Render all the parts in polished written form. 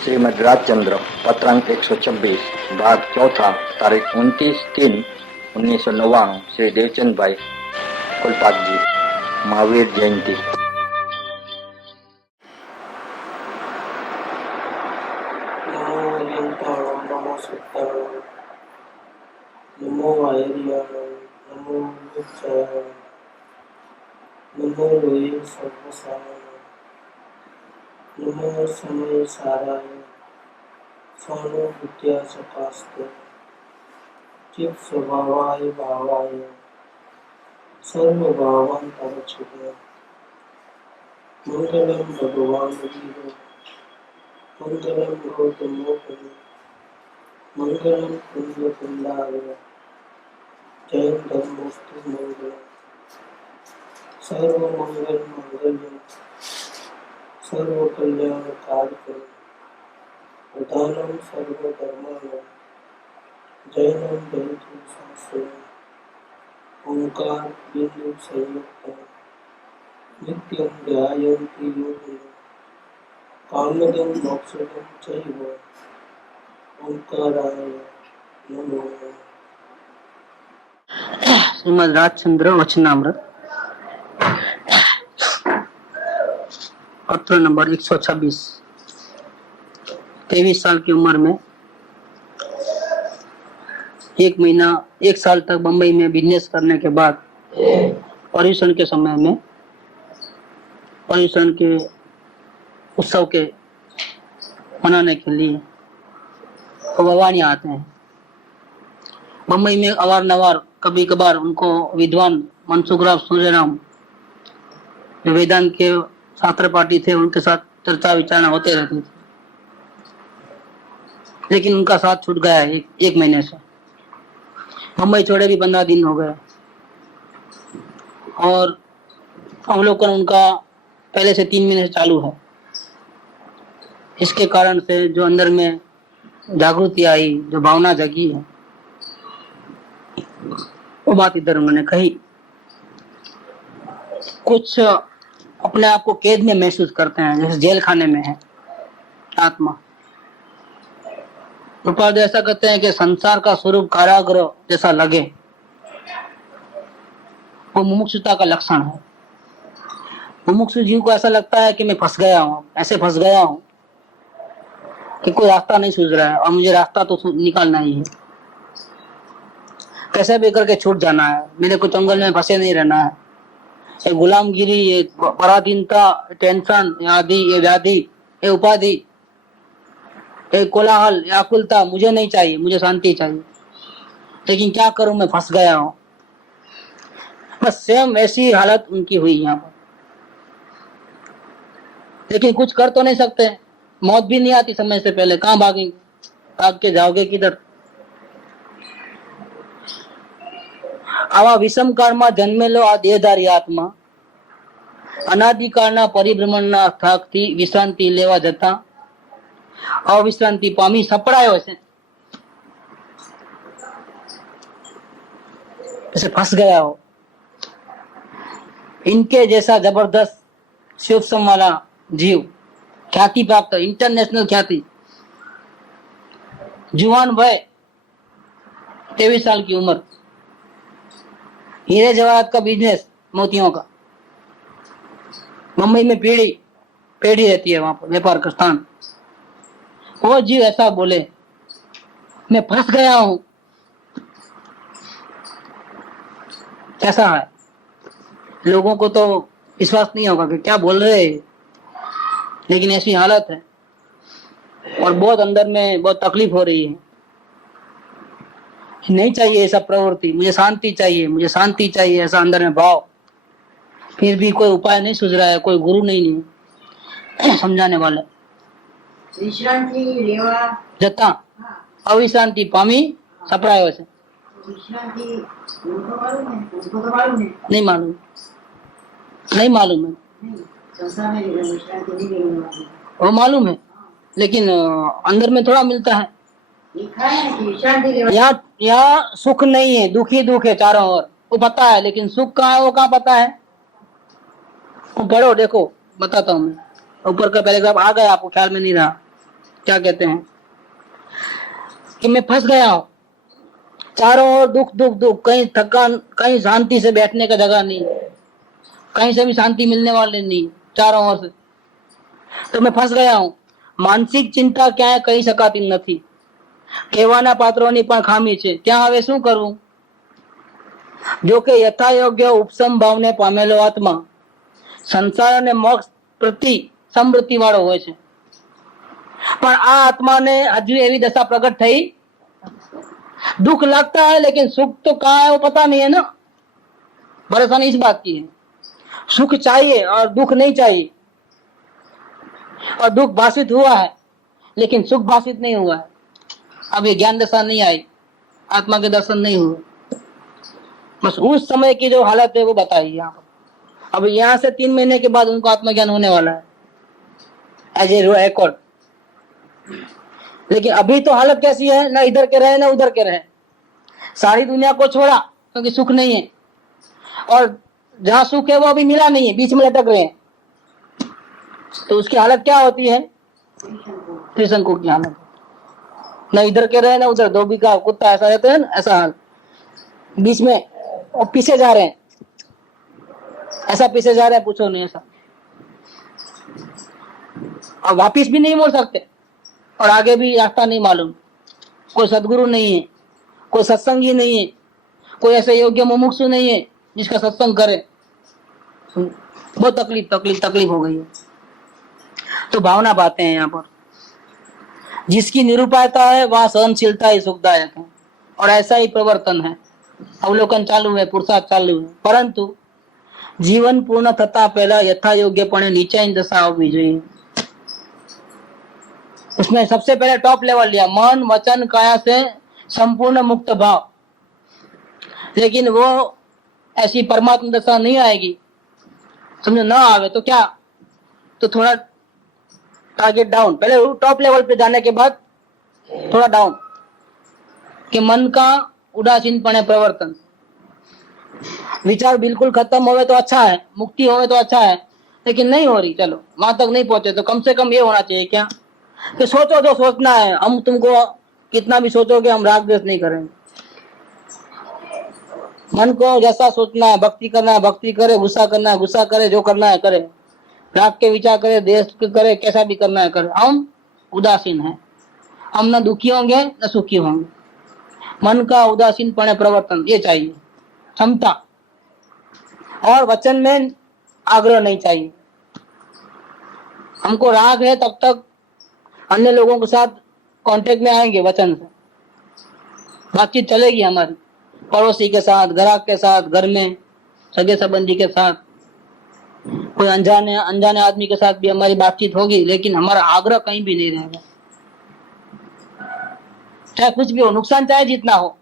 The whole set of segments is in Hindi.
श्रीमद राजचंद्र पत्रांक 126 भाग चौथा तारीख 29/3/1999 श्री देवचंद भाई कुलपात जी महावीर जयंती। नमो अनंताय नमो सत्ताय नमो आयर्याय नमो नित्याय नमो लोये सर्वसाराय नमो समय साराय स्वानुभूत्या सकास्ते चित स्वभावाय भावाय सर्वभावांतरच्छिदे मंगलम भगवान विष्णु मंगलम गौतमोपनि मंगलम कुंडकुंडाय जय धर्मोस्तु मंगलम सर्वमंगल मंगल्य सर्व कल्याण कारकम प्रधानम सर्वधर्माणम जैनम जयतु शास्त्रम ओंकार बिंदु संयुक्तम नित्यं ध्यायन्ति योगिनः कामदं मोक्षदं चैव ओंकाराय नमो नमः। श्रीमद राजचंद्र वचनामृत पत्र नंबर 126। 23 साल की उम्र में 1 साल तक बंबई में बिजनेस करने के बाद पर्यूषण के समय में पर्यूषण के उत्सव के मनाने के लिए भगवान आते हैं। बंबई में अवारनवार कभी कभार उनको विद्वान मनसुखराव सूर्यराम जो वेदांत के छात्र पार्टी थे उनके साथ चर्चा विचारणा होते रहती थी, लेकिन उनका साथ छूट गया है एक महीने से। मुंबई छोड़े भी 15 दिन हो गए और अवलोकन उनका पहले से 3 महीने से चालू है। इसके कारण से जो अंदर में जागृति आई, जो भावना जगी है, वो बात इधर उन्होंने कही। कुछ अपने आप को कैद में महसूस करते हैं, जैसे जेल खाने में है आत्मा। रूपाल ऐसा कहते हैं कि संसार का स्वरूप कारागृह जैसा लगे, वो मुमुक्षुता का लक्षण है। मुमुक्षु जीव को ऐसा लगता है कि मैं फंस गया हूँ, ऐसे फंस गया हूँ कि कोई रास्ता नहीं सूझ रहा है और मुझे रास्ता तो निकालना ही है, कैसे भी करके छूट जाना है, मेरे को जंगल में फंसे नहीं रहना है। ये गुलामगिरी, ये पराधीनता, टेंशन, ये आदि, ये व्याधि, ये उपाधि, ये कोलाहल, ये आकुलता मुझे नहीं चाहिए, मुझे शांति चाहिए। लेकिन क्या करूं, मैं फंस गया हूं। बस सेम ऐसी हालत उनकी हुई यहाँ पर। लेकिन कुछ कर तो नहीं सकते, मौत भी नहीं आती समय से पहले, कहां भागेंगे, भाग के जाओगे किधर। आवा विषम काळમાં જન્મેલો આ દેહધારી આત્મા અનાદિકાળના પરિભ્રમણના થાકથી વિશ્રાંતિ લેવા જતા અવિશ્રાંતિ પામી સપડાયો છે, ऐसे फंस गया हो। इनके जैसा जबरदस्त शिवसम वाला जीव, ख्याति प्राप्त, इंटरनेशनल ख्याति, जुआन भय, 23 साल की उम्र, हीरे जवाहरात का बिजनेस, मोतियों का, मुंबई में पेढ़ी रहती है वहां पर, व्यापार का स्थान। वो जीव ऐसा बोले, मैं फंस गया हूं। कैसा है, लोगों को तो विश्वास नहीं होगा कि क्या बोल रहे हैं, लेकिन ऐसी हालत है और बहुत अंदर में बहुत तकलीफ हो रही है। नहीं चाहिए ऐसा प्रवृत्ति, मुझे शांति चाहिए, मुझे शांति चाहिए, ऐसा अंदर में भाव। फिर भी कोई उपाय नहीं सूझ रहा है, कोई गुरु नहीं समझाने वाले। विश्रांति लेवा जता अविश्रांति पामी सपरायो છે। विश्रांति उनको मालूम है, उसको तो मालूम है। नहीं मालूम है। नहीं, संसार में विश्रांति नहीं लेने वाली। वो मालूम है, लेकिन अंदर में थोड़ा मिलता है। लिखा है कि विश्रांति लेवा। यहाँ सुख नहीं है, दुख है चारों ओर, वो पता है, लेकिन सुख कहाँ है वो कहाँ पता है। पढ़ो, देखो, बताता हूँ मैं। ऊपर का पैराग्राफ आ गया, आपको ख्याल में नहीं रहा। क्या कहते हैं कि मैं फंस गया हूं, चारों ओर दुख दुख दुख, कहीं थकान, कहीं शांति से बैठने का जगह नहीं, कहीं से भी शांति मिलने वाली नहीं, चारों ओर से, तो मैं फंस गया हूं। मानसिक चिंता ક્યાંય કહી શકાતી નથી, કહેવાના પાત્રોની પણ ખામી છે, ત્યાં હવે શું કરવું? જો કે યથાયોગ્ય ઉપસમ ભાવને પામેલો આત્મા સંસાર અને મોક્ષ પ્રતિ સમૃદ્ધિ વાળો હોય છે, પણ આ આત્માને હજુ એવી દશા પ્રગટ થઈ, दुख लगता है लेकिन सुख तो कहाँ है वो पता नहीं है ना। परेशानी इस बात की है, सुख चाहिए और दुख नहीं चाहिए, और दुख भाषित हुआ है लेकिन सुख भाषित नहीं हुआ है। अब ये ज्ञान दशा नहीं आई, आत्मा के दर्शन नहीं हुए, बस उस समय की जो हालत है वो बताइए यहाँ पर। अब यहाँ से 3 महीने के बाद उनको आत्मज्ञान होने वाला है एज ए रिकॉर्ड। लेकिन अभी तो हालत कैसी है, ना इधर के रहे ना उधर के रहे, सारी दुनिया को छोड़ा क्योंकि सुख नहीं है, और जहां सुख है वो अभी मिला नहीं है, बीच में लटक रहे हैं, तो उसकी हालत क्या होती है? त्रिशंकु की हालत, ना इधर के रहे ना उधर, धोबी का कुत्ता ऐसा रहता है ना, ऐसा हाल, बीच में और पीछे जा रहे हैं, ऐसा पीछे जा रहे हैं, पूछो नहीं ऐसा, और वापिस भी नहीं मोड़ सकते, और आगे भी रास्ता नहीं मालूम, कोई सदगुरु नहीं है, कोई सत्संगी नहीं है, कोई ऐसे योग्य मुमुक्षु नहीं है जिसका सत्संग करे, बहुत तकलीफ हो गई है। तो भावना बातें हैं यहाँ पर, जिसकी निरूपायता है वहां सहनशीलता ही सुखदायक है, और ऐसा ही प्रवर्तन है, अवलोकन चालू है, पुरुषार्थ चालू है, परंतु जीवन पूर्ण थता पहला यथा योग्यपणे नीचाई दशा होवी જોઈએ। उसने सबसे पहले टॉप लेवल लिया, मन वचन काया से संपूर्ण मुक्त भाव, लेकिन वो ऐसी परमात्मा दशा नहीं आएगी, समझो ना आवे तो क्या, तो थोड़ा टारगेट डाउन, पहले टॉप लेवल पे जाने के बाद थोड़ा डाउन, कि मन का उदासीनपणे प्रवर्तन, विचार बिल्कुल खत्म होवे तो अच्छा है, मुक्ति होवे तो अच्छा है, लेकिन नहीं हो रही, चलो वहां तक नहीं पहुंचे तो कम से कम ये होना चाहिए क्या कि सोचो जो सोचना है, हम तुमको कितना भी सोचोगे हम राग द्वेष नहीं करेंगे, मन को जैसा सोचना है, भक्ति करना है भक्ति करे, गुस्सा करना है गुस्सा करे, जो करना है करे, राग के विचार करे, देश करे, कैसा भी करना है करे, हम उदासीन हैं, हम न दुखी होंगे न सुखी होंगे, मन का उदासीनपणे प्रवर्तन ये चाहिए, क्षमता, और वचन में आग्रह नहीं चाहिए। हमको राग है तब तक अन्य लोगों के साथ कांटेक्ट में आएंगे, वचन से बातचीत चलेगी हमारी, पड़ोसी के साथ, ग्राहक के साथ, घर में सगे संबंधी के साथ, कोई अनजाने आदमी के साथ भी हमारी बातचीत होगी, लेकिन हमारा आग्रह कहीं भी नहीं रहेगा, चाहे कुछ भी हो, नुकसान चाहे जितना हो,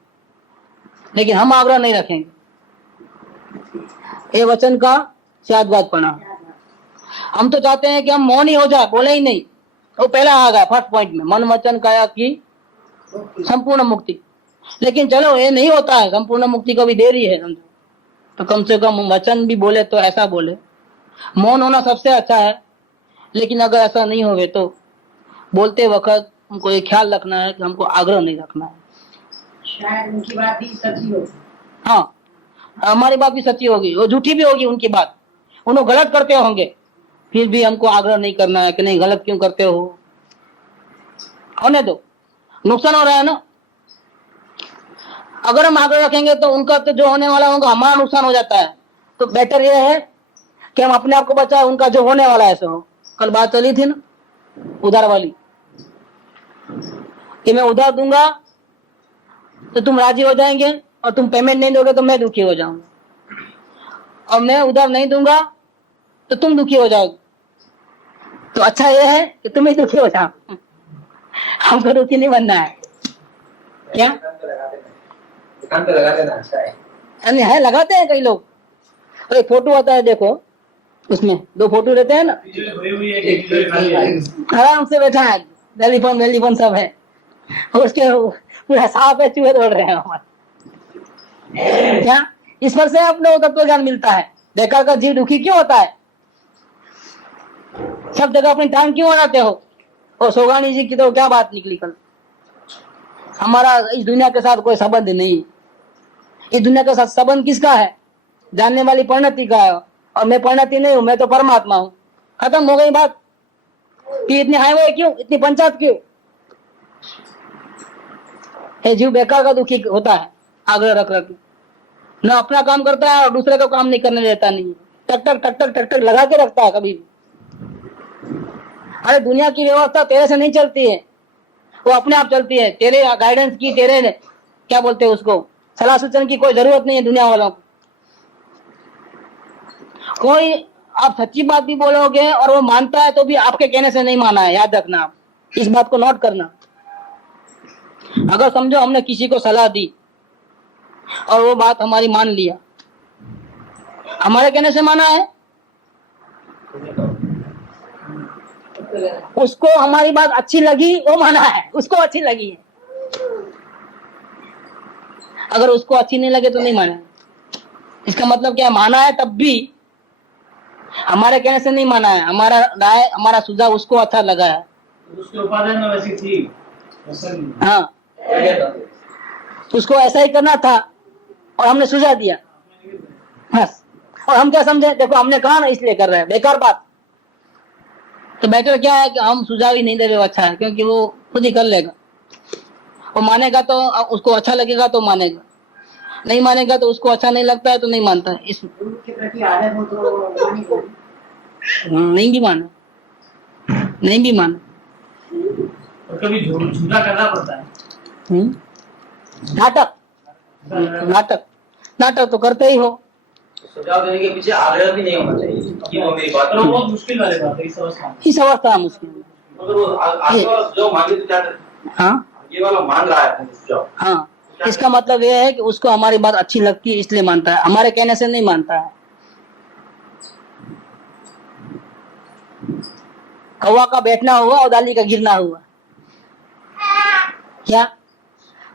लेकिन हम आग्रह नहीं रखेंगे। ये वचन का सियादबादपना। हम तो चाहते हैं कि हम मौन ही हो जाए, बोले ही नहीं, वो पहला आ गया फर्स्ट पॉइंट में, मन वचन काया की संपूर्ण मुक्ति, लेकिन चलो ये नहीं होता है, संपूर्ण मुक्ति को भी देरी है, तो कम से कम वचन भी बोले तो ऐसा बोले, मौन होना सबसे अच्छा है, लेकिन अगर ऐसा नहीं होवे तो बोलते वक्त हमको ये ख्याल रखना है कि हमको आग्रह नहीं रखना है। शायद उनकी बात भी सच्ची होगी, हाँ हमारी बात भी सच्ची होगी, वो झूठी भी होगी उनकी बात, उन्होंने गलत करते होंगे, फिर भी हमको आग्रह नहीं करना है कि नहीं गलत क्यों करते हो, होने दो, नुकसान हो रहा है ना। अगर हम आग्रह रखेंगे तो उनका तो जो होने वाला होगा हमारा नुकसान हो जाता है, तो बेटर ये है कि हम अपने आप को बचाए, उनका जो होने वाला है ऐसा हो। कल बात चली थी ना उधार वाली, कि मैं उधार दूंगा तो तुम राजी हो जाएंगे, और तुम पेमेंट नहीं दोगे तो मैं दुखी हो जाऊंगा, और मैं उधार नहीं दूंगा तो तुम दुखी हो जाओगे, तो अच्छा ये है कि तुम ही दुखी हो जाओ, हमको दुखी नहीं बनना है। क्या दुकान पे लगा देना अच्छा है, है लगाते हैं कई लोग, और एक फोटो आता है देखो, उसमें 2 फोटो रहते हैं ना, आराम से बैठा है, टेलीफोन सब है, उसके पूरा साफ है, चूहे दौड़ रहे हैं हमारे, क्या ईश्वर से अपने तत्व ज्ञान मिलता है, देखा कर जीव दुखी क्यों होता है, सब जगह अपनी टांग क्यों बनाते हो, और सोगानी जी की तो क्या बात निकली कल, हमारा इस दुनिया के साथ कोई संबंध नहीं। इस दुनिया के साथ संबंध किसका है? जानने वाली परिणति का है, और मैं परिणति नहीं हूं, मैं तो परमात्मा हूं। खत्म हो गई बात। कि इतनी हाईवे क्यों, इतनी पंचायत क्यों? ये जीव बेकार का दुखी होता है आग्रह रख रख, न अपना काम करता है और दूसरे का काम नहीं करने देता। नहीं, टक टक टक टक टक टक लगा के रखता है कभी भी। अरे दुनिया की व्यवस्था तेरे से नहीं चलती है, वो अपने आप चलती है। तेरे गाइडेंस की, तेरे क्या बोलते हैं उसको, सलाह सूचन की कोई जरूरत नहीं है दुनिया वालों को। कोई आप सच्ची बात भी बोलोगे और वो मानता है तो भी आपके कहने से नहीं माना है, याद रखना। आप इस बात को नोट करना। अगर समझो हमने किसी को सलाह दी और वो बात हमारी मान लिया, हमारे कहने से माना है, उसको हमारी बात अच्छी लगी, वो माना है, उसको अच्छी लगी है। अगर उसको अच्छी नहीं लगे तो नहीं माना है। इसका मतलब क्या है? माना है तब भी हमारे कहने से नहीं माना है। हमारा राय, हमारा सुझाव उसको अच्छा लगा है। उसके उपादान में वैसी थी। हाँ, उसको ऐसा ही करना था और हमने सुझाव दिया बस। और हम क्या समझे, देखो हमने कहा ना इसलिए कर रहे हैं, बेकार बात। तो बेटर क्या है कि हम सुझाव ही नहीं दे रहे, अच्छा है, क्योंकि वो खुद ही कर लेगा। वो मानेगा तो उसको अच्छा लगेगा तो मानेगा, नहीं मानेगा तो उसको अच्छा नहीं लगता है तो नहीं मानता है। इस गुरु के प्रति आदर हो तो मानेगा। नहीं भी माना, नहीं भी माना। और कभी झूठा करना पड़ता है। नाटक, नाटक, नाटक तो करते ही हो। सुझाव देने के पीछे आग्रह भी नहीं होना चाहिए कि वो मेरी बात। तो बहुत मुश्किल वाली बात है इस अवस्था में। इस अवस्था है मुश्किल। अगर वो आगे वाला सुझाव मांगे तो क्या करें? हाँ, ये वाला मांग रहा है सुझाव। हाँ, इसका मतलब ये है कि उसको हमारी बात अच्छी लगती है इसलिए मानता है, हमारे कहने से नहीं मानता है। कौवा का बैठना हुआ और दाली का गिरना हुआ, क्या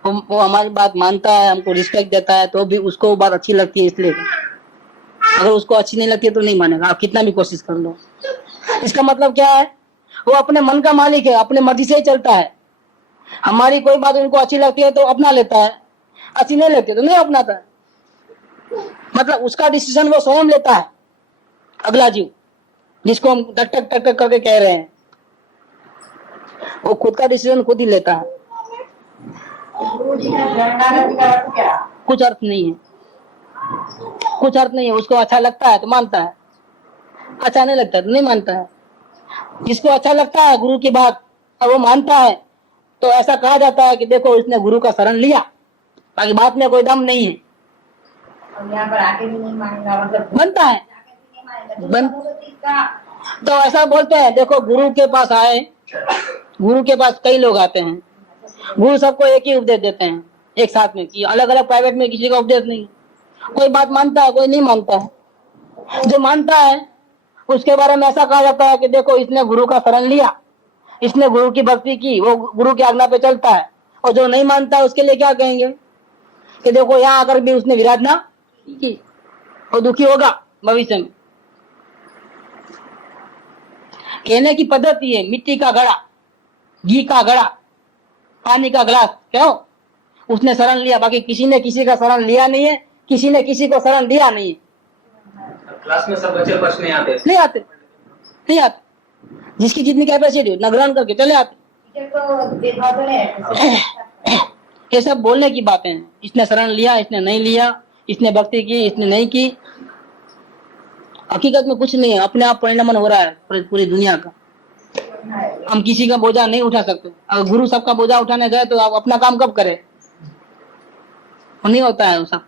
वो हमारी बात मानता है, हमको रिस्पेक्ट देता है, तो भी उसको वो बात अच्छी लगती है इसलिए। अगर उसको अच्छी नहीं लगती है तो नहीं मानेगा, आप कितना भी कोशिश कर लो। इसका मतलब क्या है? वो अपने मन का मालिक है, अपने मर्जी से ही चलता है। हमारी कोई बात उनको अच्छी लगती है तो अपना लेता है, अच्छी नहीं लगती तो नहीं अपनाता है। मतलब उसका डिसीजन वो स्वयं लेता है, अगला जीव जिसको हम टक टक टक टक करके कह रहे हैं, वो खुद का डिसीजन खुद ही लेता है। गुरु जी का शरणागति का अर्थ क्या? कुछ अर्थ नहीं है, कुछ अर्थ नहीं है। उसको अच्छा लगता है तो मानता है, अच्छा नहीं लगता तो नहीं मानता है। जिसको अच्छा लगता है गुरु की बात और वो मानता है, तो ऐसा कहा जाता है कि देखो इसने गुरु का शरण लिया, बाकी बात में कोई दम नहीं है। और यहाँ पर आके भी नहीं मानेगा, मतलब बनता है, बन तो ऐसा बोलते हैं। देखो गुरु के पास आए, गुरु के पास कई लोग आते हैं, गुरु सबको एक ही उपदेश देते हैं एक साथ में, कि अलग अलग प्राइवेट में किसी का उपदेश नहीं। कोई बात मानता है, कोई नहीं मानता है। जो मानता है उसके बारे में ऐसा कहा जाता है कि देखो इसने गुरु का शरण लिया, इसने गुरु की भक्ति की, वो गुरु की आज्ञा पे चलता है। और जो नहीं मानता है उसके लिए क्या कहेंगे कि देखो यहाँ आकर भी उसने विराधना की, वो दुखी होगा भविष्य में। कहने की पद्धति है, मिट्टी का घड़ा, घी का घड़ा, पानी का गिलास, क्यों? उसने शरण लिया, बाकी किसी ने किसी का शरण लिया नहीं है, किसी ने किसी को शरण दिया नहीं है। क्लास में सब बच्चे फर्स्ट नहीं आते, नहीं आते, नहीं आते। जिसकी जितनी कैपेसिटी न ग्रहण करके चले आते। तो देखा तो नहीं, ये सब बोलने की बातें हैं। इसने शरण लिया, इसने नहीं लिया, इसने भक्ति की, इसने नहीं की। हकीकत में कुछ नहीं है, अपने आप परिणमन हो रहा है पूरी दुनिया का। हम किसी का बोझा नहीं उठा सकते। अगर गुरु सबका बोझा उठाने गए तो आप अपना काम कब करें? नहीं होता है वो सब।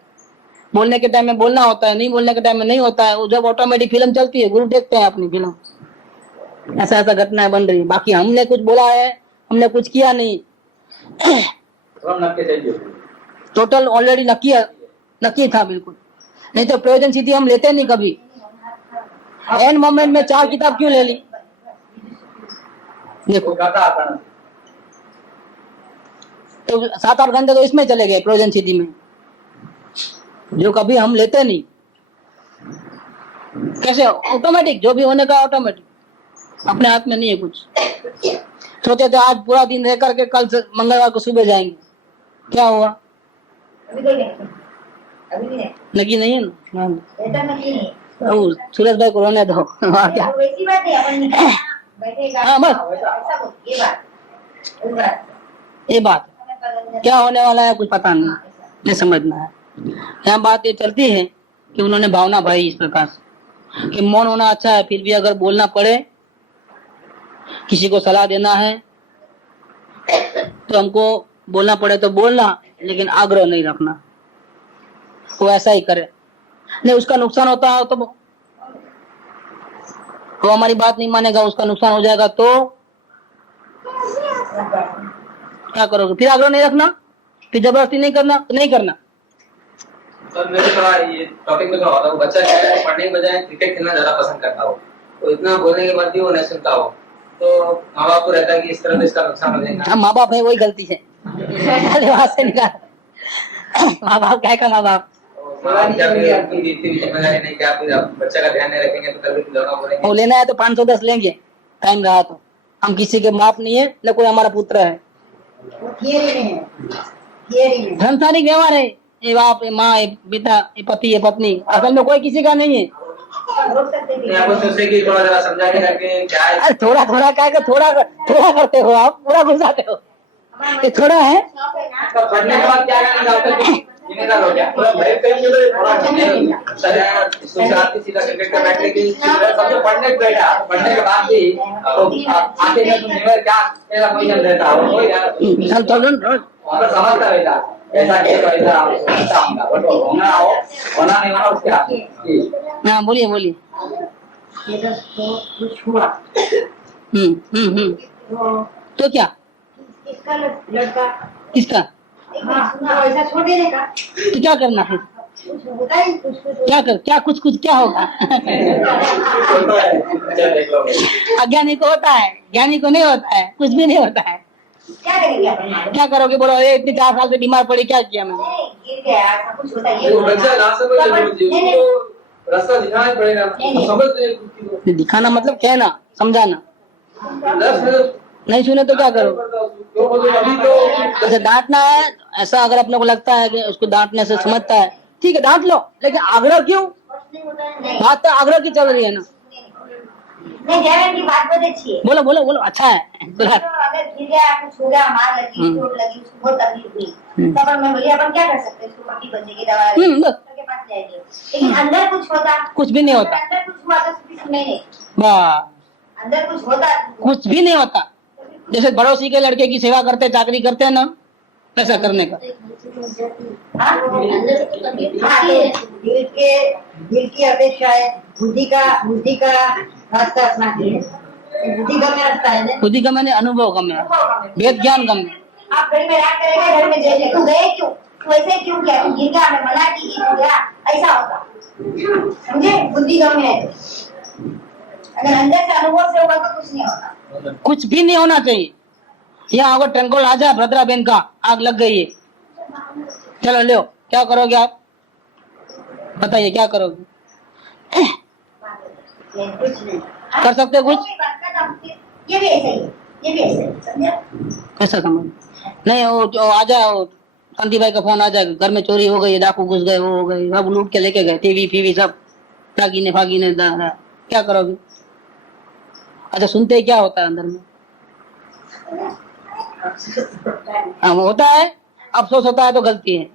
बोलने के टाइम में बोलना होता है, नहीं बोलने के टाइम में नहीं होता है। वो जब ऑटोमेटिक फिल्म चलती है, गुरु देखते हैं अपनी फिल्म, ऐसा ऐसा घटनाएं बन रही है। बाकी हमने कुछ बोला है, हमने कुछ किया नहीं। टोटल ऑलरेडी नक्की था बिल्कुल। नहीं तो प्रयोजन सिद्धि हम लेते नहीं कभी। एंड मोमेंट में 4 किताब क्यों ले ली? देखो तो 7-8 घंटे तो इसमें चले गए प्रयोजन सिद्धि में, जो कभी हम लेते नहीं। कैसे? ऑटोमेटिक, जो भी होने का ऑटोमेटिक, अपने हाथ में नहीं है कुछ। सोचे थे आज पूरा दिन रह करके कल से मंगलवार को सुबह जाएंगे, क्या हुआ? अभी कोई नहीं, अभी भी नहीं, नकी नहीं है ना? ऐसा नहीं है। सूरज भाई को रोने दो। वहाँ क्या तो वैसी बात है, अपन निकलना, बैठेगा, हाँ, बस। ऐसा कुछ, ये बात, ये बात क्या होने वाला है कुछ पता नहीं समझना है। यहाँ बात ये चलती है कि उन्होंने भावना भरी इस प्रकार से कि मौन होना अच्छा है, फिर भी अगर बोलना पड़े, किसी को सलाह देना है तो हमको बोलना पड़े तो बोलना, लेकिन आग्रह नहीं रखना। वो ऐसा ही करे, नहीं उसका नुकसान होता है तो वो हमारी बात नहीं मानेगा, उसका नुकसान हो जाएगा तो क्या करोगे? फिर आग्रह नहीं रखना, फिर जबरदस्ती नहीं करना, तो नहीं करना। सर मेरे थोड़ा ये टॉपिक में थोड़ा होता है, बच्चा क्या है पढ़ने के बजाय क्रिकेट खेलना ज्यादा पसंद करता हो, तो इतना बोलने के बाद भी वो नहीं सुनता हो, तो माँ बाप को रहता है कि इस तरह से इसका नुकसान हो जाएगा। हम माँ बाप है, वही गलती है। वहां से निकाल। माँ बाप क्या का माँ बाप, क्या फिर उनकी बीती जिम्मेदारी नहीं, क्या फिर आप बच्चे का ध्यान नहीं रखेंगे तो कभी खिलौना बोलेंगे। वो लेना है तो 510 लेंगे, टाइम रहा तो। हम किसी के बाप नहीं है, न कोई हमारा पुत्र है। वो थियरी में है, थियरी में। सांसारिक व्यवहार है, ये बाप, ये माँ, ये पिता, ये पति, ये पत्नी, असल में कोई किसी का नहीं है। रोक सकते थे। आप सोचते कि थोड़ा जरा समझा के रखें क्या है। अरे थोड़ा थोड़ा क्या है, थोड़ा थोड़ा करते हो आप, पूरा घुसाते हो। ये थोड़ा है, तो पढ़ने के बाद क्या करना चाहते जिम्मेदार हो गया पूरा भाई कहीं तो थोड़ा सर सुशांति सीधा क्रिकेट का बैठने की सब पढ़ने के बैठा, पढ़ने के बाद भी आते हैं तो निवर क्या ऐसा कोई चल रहता है कोई यार और समझता रहता ऐसा नहीं तो ऐसा समझता होगा बट होना हो होना नहीं होना उसके हाथ में। हाँ बोलिए बोलिए। ये तो कुछ हुआ, तो क्या इसका लड़का, किसका? हाँ, तो ऐसा छोड़ देने का, तो क्या करना है? कुछ होता ही कुछ क्या कर, क्या कुछ कुछ क्या होगा? अज्ञानी को होता है, ज्ञानी को नहीं होता है, कुछ भी नहीं होता है। क्या करेंगे अपन? क्या करोगे? बोलो ये इतने 4 साल से बीमार पड़ी, क्या किया मैंने? गिर गया, ऐसा कुछ होता है। वो बच्चा रास्ते में जो रास्ता दिखाना पड़ेगा समझ दिखाना मतलब कहना, समझाना। 10 मिनट नहीं सुने तो क्या करो? अभी तो जैसे डांटना है, ऐसा अगर अपने को लगता है कि उसको डांटने से समझता है, ठीक है डांट लो, लेकिन आग्रह क्यों? बात तो आग्रह की चल रही है ना। नहीं, ज्ञान की बात बहुत अच्छी है। बोलो बोलो बोलो, अच्छा है। तो अगर गिर गया, कुछ हो गया, मार लगी, चोट लगी, उसको बहुत तकलीफ हुई, तब मैं बोली अपन क्या कर सकते हैं, इसको पट्टी बचेगी, दवा डॉक्टर के पास जाएंगे, लेकिन अंदर कुछ होता, कुछ भी नहीं होता। अंदर कुछ हुआ तो भी सुनेंगे, बस अंदर कुछ होता, कुछ भी नहीं होता। जैसे पड़ोसी के लड़के की सेवा करते, चाकरी करते हैं ना, ऐसा करने का। हाँ, तो दिल की अपेक्षा है, बुद्धि का रास्ता अपनाती है, बुद्धि का में रास्ता है, खुद ही का मैंने अनुभव का मैं, वेद ज्ञान का मैं। आप घर में रात करेंगे, घर में जैसे तू गए क्यों, तू ऐसे क्यों किया, तू गिर गया, मैं मना की तू गया, ऐसा होता, समझे? बुद्धि का में है, अगर अंदर से अनुभव से होगा तो कुछ नहीं होता। कुछ भी नहीं होना चाहिए। यहाँ अगर टंकोल आ जाए, भद्रा बेन का आग लग गई है, चलो लो, क्या करोगे आप? बताइए क्या करोगे? कुछ नहीं कर सकते कुछ? ये भी ऐसे ही, ये भी ऐसे ही, समझे? ऐसा समझ नहीं। वो जो आ जाए, वो शांति भाई का फोन आ जाए, घर में चोरी हो गई, डाकू घुस गए, वो हो गई, सब लूट के लेके गए, टीवी फीवी सब, टागीने फागीने, क्या करोगे? अच्छा सुनते ही क्या होता है अंदर में? हाँ होता है, अफसोस होता है तो गलती है।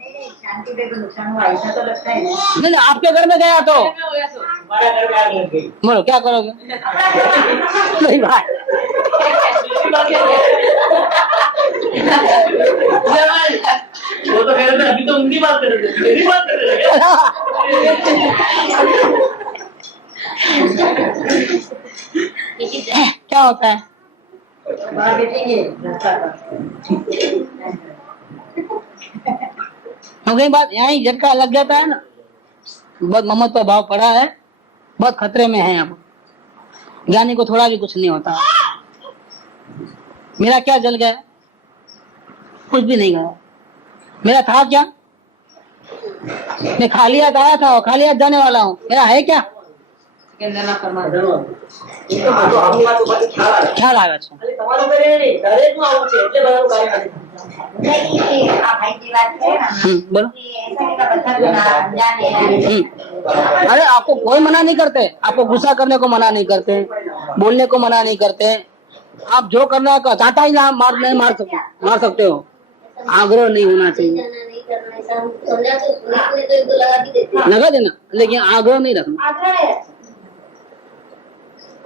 शांति पे को नुकसान हुआ ऐसा तो लगता है ना। नहीं आपके घर में गया तो हमारे घर में आग लग गई बोलो क्या करोगे? नहीं भाई वो तो कह रहे थे अभी तो उनकी बात कर रहे थे, मेरी बात कर रहे थे। क्या होता है? बाहर बैठेंगे रास्ता हो गई बात, यहाँ ही झटका लग जाता है ना। बहुत ममत पर भाव पड़ा है, बहुत खतरे में है अब। ज्ञानी को थोड़ा भी कुछ नहीं होता। मेरा क्या जल गया? कुछ भी नहीं गया। मेरा था क्या? मैं खाली हाथ आया था और खाली हाथ जाने वाला हूँ। मेरा है क्या? કેન્દ્રના કર્મા એ તો બધું આખી વાત ઉપર ખ્યાલ આવે. ખ્યાલ આવે છે. ખાલી તમારું કરીએ નહીં, દરેકનું આવું છે એટલે બધાનું કાર્ય નથી. नहीं ये आप भाई की बात है ना बोलो. कि ऐसा नहीं का बच्चा को ना जाने अरे आपको कोई मना नहीं करते, आपको गुस्सा करने को मना नहीं करते, बोलने को मना नहीं करते, आप जो करना चाहता ही ना मार सकते हो, आग्रह नहीं होना चाहिए, नहीं करना ऐसा हम समझा तो पुलिस ने तो लगा भी देती है लगा देना, लेकिन आग्रह नहीं रखना. आग्रह है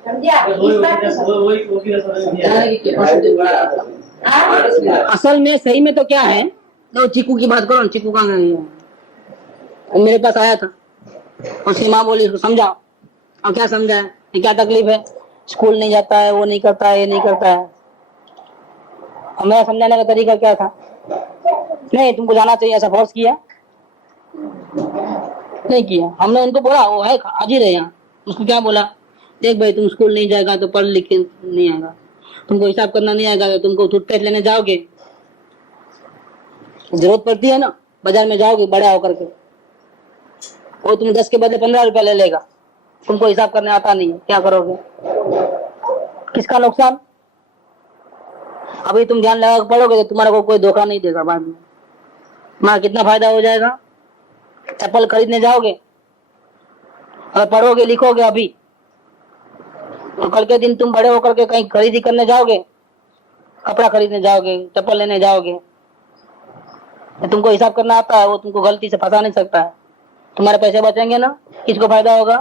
समझा इस बात असल में सही में तो क्या है, तो चीकू की बात करो ना, चीकू कहाँ गई है? वो मेरे पास आया था, उसकी माँ बोली उसको समझाओ. और क्या समझाए, ये क्या तकलीफ है, स्कूल नहीं जाता है, वो नहीं करता है, ये नहीं करता है. और मेरा समझाने का तरीका क्या था, नहीं तुमको जाना चाहिए, ऐसा फोर्स किया नहीं किया. हमने उनको बोला, वो है हाजिर है यहाँ, उसको क्या बोला, देख भाई तुम स्कूल नहीं जाएगा तो पढ़ लिख के नहीं आएगा, तुमको हिसाब करना नहीं आएगा तो तुमको टूथपेस्ट लेने जाओगे, जरूरत पड़ती है ना, बाजार में जाओगे बड़ा होकर के, वो तुम 10 के बदले 15 रुपया ले लेगा, तुमको हिसाब करने आता नहीं है, क्या करोगे, किसका नुकसान. अभी तुम ध्यान लगा के पढ़ोगे तो तुम्हारा को कोई धोखा नहीं देगा, बाद में तुम्हारा कितना फायदा हो जाएगा. चप्पल खरीदने जाओगे और पढ़ोगे लिखोगे अभी, तो कल के दिन तुम बड़े होकर के कहीं खरीदी करने जाओगे, कपड़ा खरीदने जाओगे, चप्पल लेने जाओगे, तो तुमको हिसाब करना आता है, वो तुमको गलती से फंसा नहीं सकता है, तुम्हारे पैसे बचेंगे ना, किसको फायदा होगा.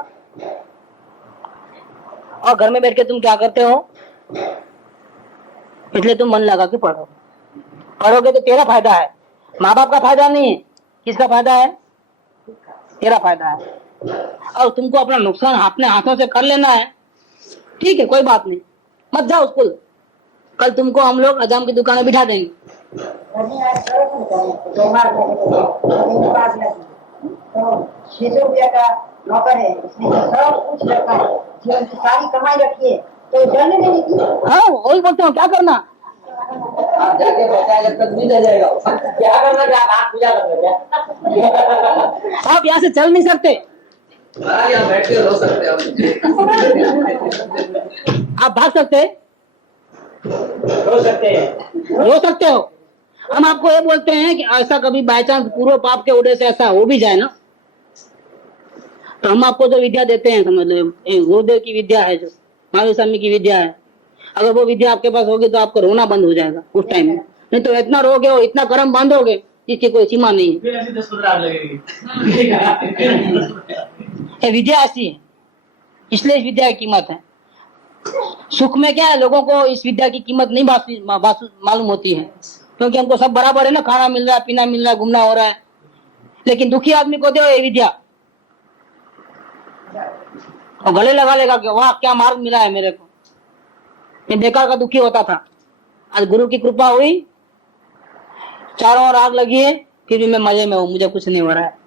और घर में बैठ के तुम क्या करते हो, इसलिए तुम मन लगा के पढ़ोगे तो तेरा फायदा है, माँ बाप का फायदा नहीं है. किसका फायदा है, तेरा फायदा है. और तुमको अपना नुकसान अपने हाथों से कर लेना है, ठीक है कोई बात नहीं, मत जाओ स्कूल, कल तुमको हम लोग अजाम की दुकान में बिठा देंगे. तो 600 रुपया का नौकर है, उसने सब कुछ रखा है, जीवन की सारी कमाई रखी है, तो जाने नहीं दी. हाँ वही बोलते हो, क्या करना, आप जाके पैसा जब तक नहीं दे जाएगा, क्या करना, क्या आप पूजा करना क्या? आप यहाँ से चल नहीं सकते, यहाँ बैठ के रो सकते हैं आप भाग सकते, रो सकते हैं. रो सकते हो. हम आपको ये बोलते हैं कि ऐसा कभी बाय चांस पूर्व पाप के उदय से ऐसा हो भी जाए ना, तो हम आपको जो विद्या देते हैं, समझ लो गुरुदेव की विद्या है, जो महावीर स्वामी की विद्या है, अगर वो विद्या आपके पास होगी तो आपको रोना बंद हो जाएगा उस टाइम में. नहीं तो इतना रोगे हो, इतना कर्म बांधोगे जिसकी कोई सीमा नहीं है. ये विद्या ऐसी है, इसलिए इस विद्या की कीमत है. सुख में क्या है, लोगों को इस विद्या की कीमत नहीं मालूम होती है, क्योंकि हमको सब बराबर है ना, खाना मिल रहा है, पीना मिल रहा है, घूमना हो रहा है. लेकिन दुखी आदमी को दो ये विद्या, और गले लगा लेगा कि वाह क्या मार्ग मिला है मेरे को, ये बेकार का दुखी होता था. आज गुरु की कृपा हुई, चारों ओर आग लगी है, फिर भी मैं मजे में हूँ, मुझे कुछ नहीं हो रहा है.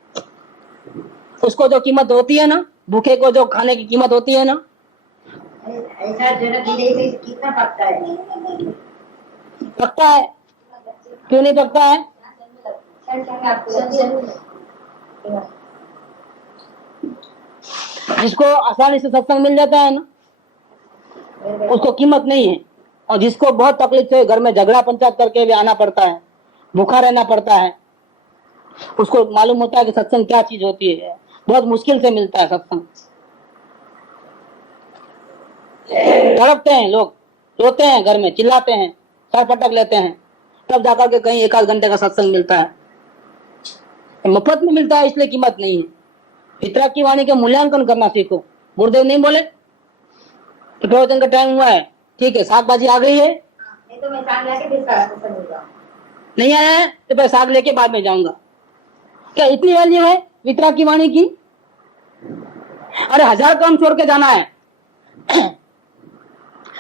उसको जो कीमत होती है ना, भूखे को जो खाने की कीमत होती है ना, ऐसा जनक धीरे कितना पकता है, पकता है, क्यों नहीं पकता है. जिसको आसानी से सत्संग मिल जाता है ना, उसको कीमत नहीं है. और जिसको बहुत तकलीफ से घर में झगड़ा पंचायत करके भी आना पड़ता है, भूखा रहना पड़ता है, उसको मालूम होता है कि सत्संग क्या चीज होती है. बहुत मुश्किल से मिलता है सत्संग. तड़पते हैं लोग, रोते हैं घर में, चिल्लाते हैं, सर पटक लेते हैं, तब जाकर के कहीं 1-8 घंटे का सत्संग मिलता है. मुफ्त में मिलता है, इसलिए कीमत नहीं है. पितरा की वाणी के मूल्यांकन करना सीखो. गुरुदेव नहीं बोले तो प्रवचन का टाइम हुआ है, ठीक है, साग भाजी आ गई है, नहीं तो मैं साग लाके फिर सत्संग में जाऊँ. नहीं आया है तो मैं साग लेके बाद में जाऊंगा. क्या इतनी वैल्यू है पितरा की वाणी की? अरे 1000 काम छोड़ के जाना है.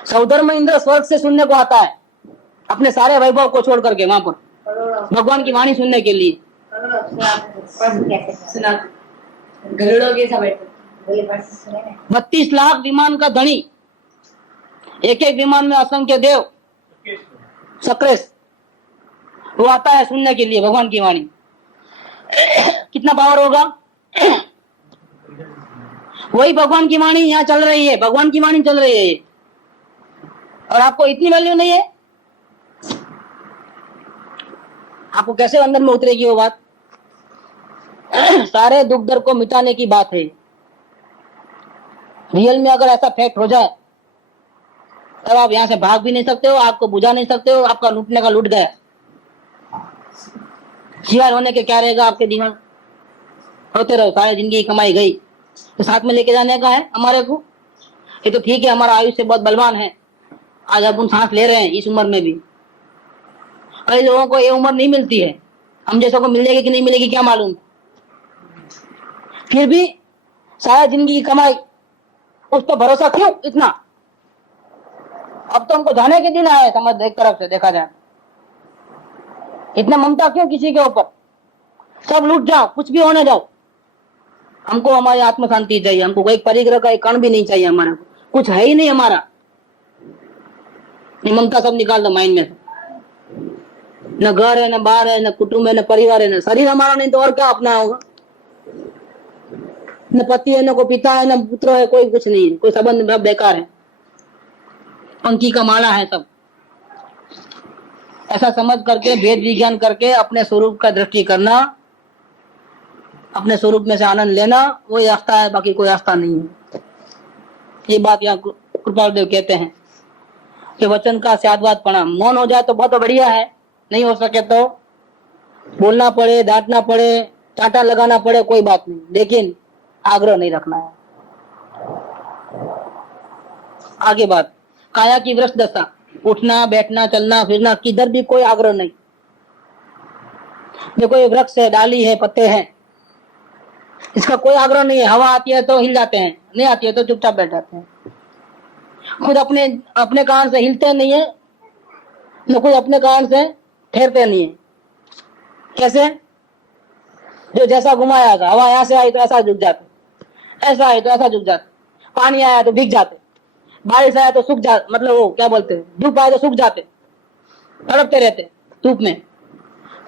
सौधर्म इंद्र स्वर्ग से सुनने को आता है, अपने सारे वैभव को छोड़ करके वहां पर भगवान की वाणी सुनने के लिए. गरुड़ों के सब बैठे 32 लाख विमान का धनी, एक एक विमान में असंख्य देव सक्रेश, वो आता है सुनने के लिए भगवान की वाणी. कितना पावर होगा. वही भगवान की वाणी यहाँ चल रही है, भगवान की वाणी चल रही है ये। और आपको इतनी वैल्यू नहीं है, आपको कैसे अंदर में उतरेगी वो बात? सारे दुख दर्द को मिटाने की बात है। रियल में अगर ऐसा फैक्ट हो जाए तब आप यहाँ से भाग भी नहीं सकते हो, आपको बुझा नहीं सकते हो, आपका लूटने का लूट गया। शिकार होने के क्या रहेगा आपके जीवन? होते रहो, सारी जिंदगी कमाई गई, तो साथ में लेके जाने का है हमारे को। ये तो ठीक है, हमारा आयुष्य बहुत बलवान है, आज अपन सांस ले रहे हैं इस उम्र में भी। कई लोगों को ये उम्र नहीं मिलती है, हम जैसों को मिल जाएगी कि नहीं मिलेगी क्या मालूम। फिर भी सारा जिंदगी की कमाई, उस पर भरोसा क्यों इतना? अब तो हमको जाने के दिन आए, समझ एक तरफ से देखा जाए, इतना ममता क्यों किसी के ऊपर? सब लूट जाओ, कुछ भी होने जाओ, हमको हमारी आत्म शांति चाहिए। हमको कोई परिग्रह का एक कण भी नहीं चाहिए, हमारा कुछ है ही नहीं हमारा। ममता सब निकाल दो माइंड में से। न घर है, न बार है, न कुटुंब है, न परिवार है, न शरीर हमारा नहीं तो और क्या अपना होगा? न पति है, न कोई पिता है, न पुत्र है, कोई कुछ नहीं है, कोई संबंध सब बेकार है, पंखी का माला है सब। ऐसा समझ करके वेद विज्ञान करके अपने स्वरूप का दृष्टि करना, अपने स्वरूप में से आनंद लेना, वो रास्ता है, बाकी कोई रास्ता नहीं है। ये बात यहाँ कृपालदेव कहते हैं कि वचन का स्यादवाद प्रणाम। मौन हो जाए तो बहुत बढ़िया है, नहीं हो सके तो बोलना पड़े, डांटना पड़े, चांटा लगाना पड़े, कोई बात नहीं, लेकिन आग्रह नहीं रखना है। आगे बात, काया की वृक्ष दशा, उठना बैठना चलना फिरना, किधर भी कोई आग्रह नहीं। देखो ये वृक्ष है, डाली है, पत्ते हैं, इसका कोई आग्रह नहीं है। हवा आती है तो हिल जाते हैं, नहीं आती है तो चुपचाप बैठ जाते हैं। खुद अपने अपने कारण से हिलते नहीं है, न खुद अपने कारण से ठहरते नहीं है। कैसे? जो जैसा घुमाया, हवा यहाँ से आई तो ऐसा झुक जाते, ऐसा आई तो ऐसा झुक जाते, पानी आया तो भीग जाते, बारिश आया तो सूख जा, मतलब वो क्या बोलते हैं, धूप आए तो सूख जाते, तड़पते रहते धूप में,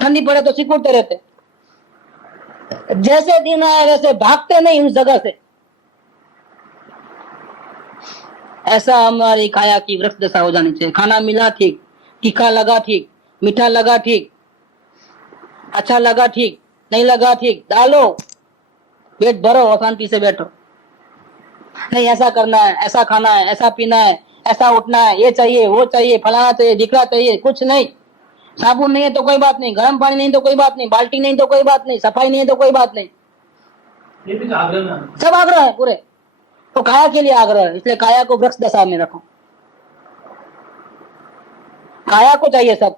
ठंडी पड़े तो सिकुड़ते रहते। जैसे दिन आए वैसे भागते नहीं उस जगह से। ऐसा हमारी काया की वृक्ष दशा हो जानी चाहिए। खाना मिला ठीक, तीखा लगा ठीक, मीठा लगा ठीक, अच्छा लगा ठीक, नहीं लगा ठीक, डालो, पेट भरो और शांति से बैठो। नहीं ऐसा करना है, ऐसा खाना है, ऐसा पीना है, ऐसा उठना है, ये चाहिए, वो चाहिए, फलाना चाहिए, दिखला चाहिए, कुछ नहीं। साबुन नहीं है तो कोई बात नहीं, गर्म पानी नहीं तो कोई बात नहीं, बाल्टी नहीं तो कोई बात नहीं, सफाई नहीं है तो कोई बात नहीं, ये भी आग्रह है। सब आग्रह है पूरे। तो काया के लिए आग्रह है, इसलिए काया को वृक्ष दशा में रखो। काया को चाहिए सब,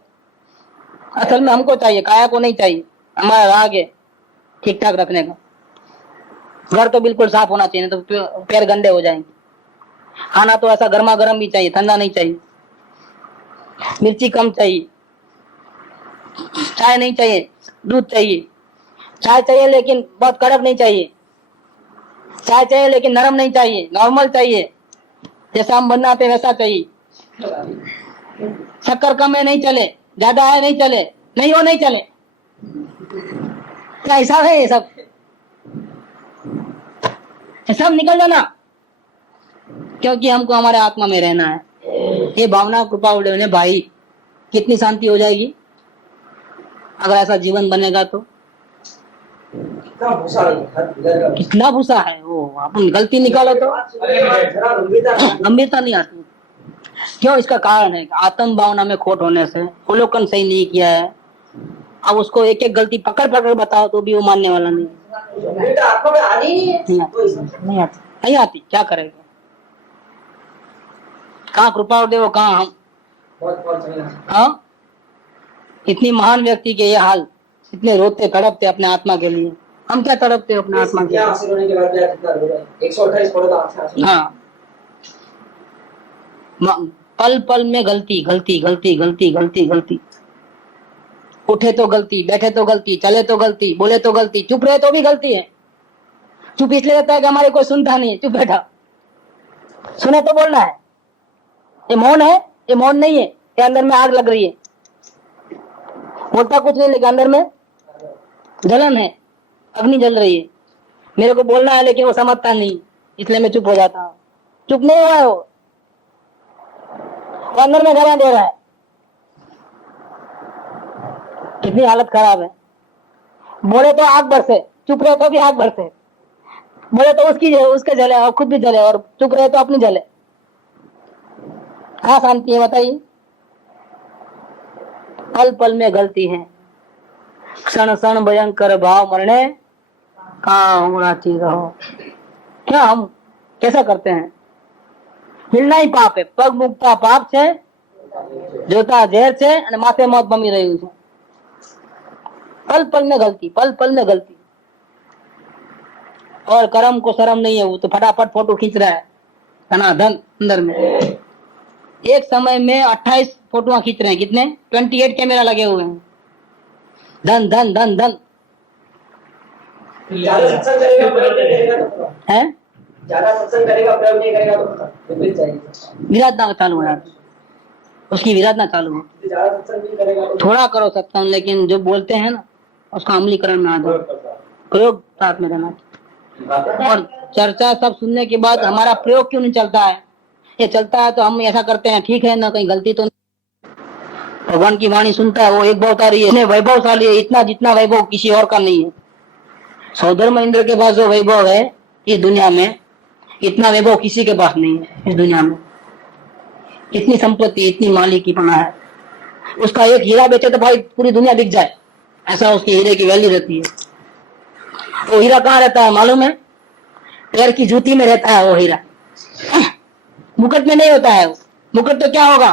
असल में हमको चाहिए, काया को नहीं चाहिए। हमारा राग है ठीक ठाक रखने का। घर तो बिल्कुल साफ होना चाहिए, नहीं तो पैर गंदे हो जाएंगे। खाना तो ऐसा गर्मा गर्म भी चाहिए, ठंडा नहीं चाहिए। मिर्ची कम चाहिए, चाय नहीं चाहिए, दूध चाहिए। चाय चाहिए लेकिन बहुत कड़क नहीं चाहिए, चाय चाहिए लेकिन नरम नहीं चाहिए, नॉर्मल चाहिए, जैसा हम बनाते वैसा चाहिए। शक्कर कम है नहीं चले, ज्यादा है नहीं चले, नहीं हो नहीं चले। क्या हिसाब है ये सब? सब निकल जाना, क्योंकि हमको हमारे आत्मा में रहना है। ये भावना कृपा ने भाई, कितनी शांति हो जाएगी अगर ऐसा जीवन बनेगा तो। कितना भूसा है वो, अपन गलती निकालो तो गंभीरता नहीं आती। क्यों? इसका कारण है आत्म भावना में खोट होने से, अवलोकन सही नहीं किया है। अब उसको एक एक गलती पकड़ पकड़ बताओ तो भी वो मानने वाला नहीं। नहीं आती, क्या करेगा? कहाँ कृपा देव, कहाँ हम? हाँ, इतनी महान व्यक्ति के ये हाल, इतने रोते तड़पते अपने आत्मा के लिए, हम क्या तड़पते अपने आत्मा के लिए? हाँ, पल पल में गलती गलती गलती गलती गलती गलती। उठे तो गलती, बैठे तो गलती, चले तो गलती, बोले तो गलती, चुप रहे तो भी गलती है। चुप इसलिए रहता है कि हमारे कोई सुनता नहीं है, चुप बैठा। सुने तो बोलना है। ये मौन है, ये मौन नहीं है, ये अंदर में आग लग रही है। बोलता कुछ नहीं लेकिन अंदर में जलन है, अग्नि जल रही है। मेरे को बोलना है लेकिन वो समझता नहीं, इसलिए मैं चुप हो जाता हूँ। चुप नहीं हुआ है वो अंदर में गालियां दे रहा है। कितनी हालत खराब है। बोले तो आग बरसे, चुप रहे तो भी आग बरसे। बोले तो उसके जले और खुद भी जले, और चुप रहे तो अपनी जले। कहाँ शांति है बताइए। पल पल में गलती है, क्षण क्षण भयंकर भाव मरने कहाँ उड़ाती रहो। क्या हम कैसा करते हैं। मिलना ही पाप है। पग मुक्ता पाप છે, જોતા ઝેર છે અને માથે મોત ભમી રહ્યું છે। पल पल में गलती, पल पल में गलती। और कर्म को शर्म नहीं है, वो तो फटाफट फोटो खींच रहा है धनाधन अंदर में। एक समय में 28 फोटो खींच रहे हैं। कितने? 28 कैमरा लगे हुए हैं। धन धन धन धन ज्यादा सत्संग करेगा प्रयोग नहीं करेगा तो है। ज्यादा सत्संग करेगा प्रयोग नहीं करेगा तो बिल्कुल चाहिए। विराधना चालू हो जाती, उसकी विराधना चालू हो। ज्यादा सत्संग नहीं करेगा तो थोड़ा करो सत्संग, लेकिन जो बोलते हैं ना उसका अमलीकरण में आ जाओ, प्रयोग साथ में रहना। और चर्चा सब सुनने के बाद हमारा प्रयोग क्यों नहीं चलता है? ये चलता है तो हम ऐसा करते हैं, ठीक है ना, कहीं गलती तो नहीं। भगवान की वाणी सुनता है वो एक भवतारी है, इतने वैभवशाली है, इतना जितना वैभव किसी और का नहीं है। सौधर्म इंद्र के पास जो वैभव है इस दुनिया में, इतना वैभव किसी के पास नहीं है इस दुनिया में। इतनी संपत्ति, इतनी मालिकीपना है। उसका एक हीरा बेचे तो भाई पूरी दुनिया बिक जाए, ऐसा उसके हीरे की वैल्यू रहती है। वो हीरा कहाँ रहता है मालूम है? पैर की जूती में रहता है वो हीरा। मुकुट में नहीं होता है। मुकुट तो क्या होगा?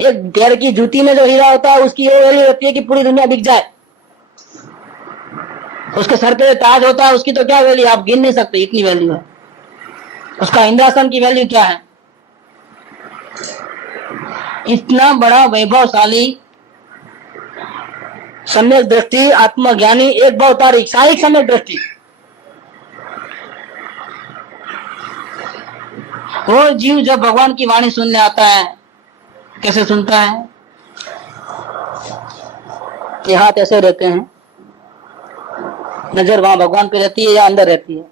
एक पैर की जूती में जो हीरा होता है उसकी ये वैल्यू रहती है कि पूरी दुनिया बिक जाए। उसके सर पे ताज होता है, उसकी तो क्या वैल्यू, आप गिन नहीं सकते, इतनी वैल्यू है। उसका इंद्रासन की वैल्यू क्या है? इतना बड़ा वैभवशाली, सम्यक दृष्टि, आत्मज्ञानी, एक भवतारी, साहिक सम्यक दृष्टि। वो जीव जब भगवान की वाणी सुनने आता है, कैसे सुनता है? ये हाथ ऐसे रहते हैं, नजर वहां भगवान पे रहती है या अंदर रहती है।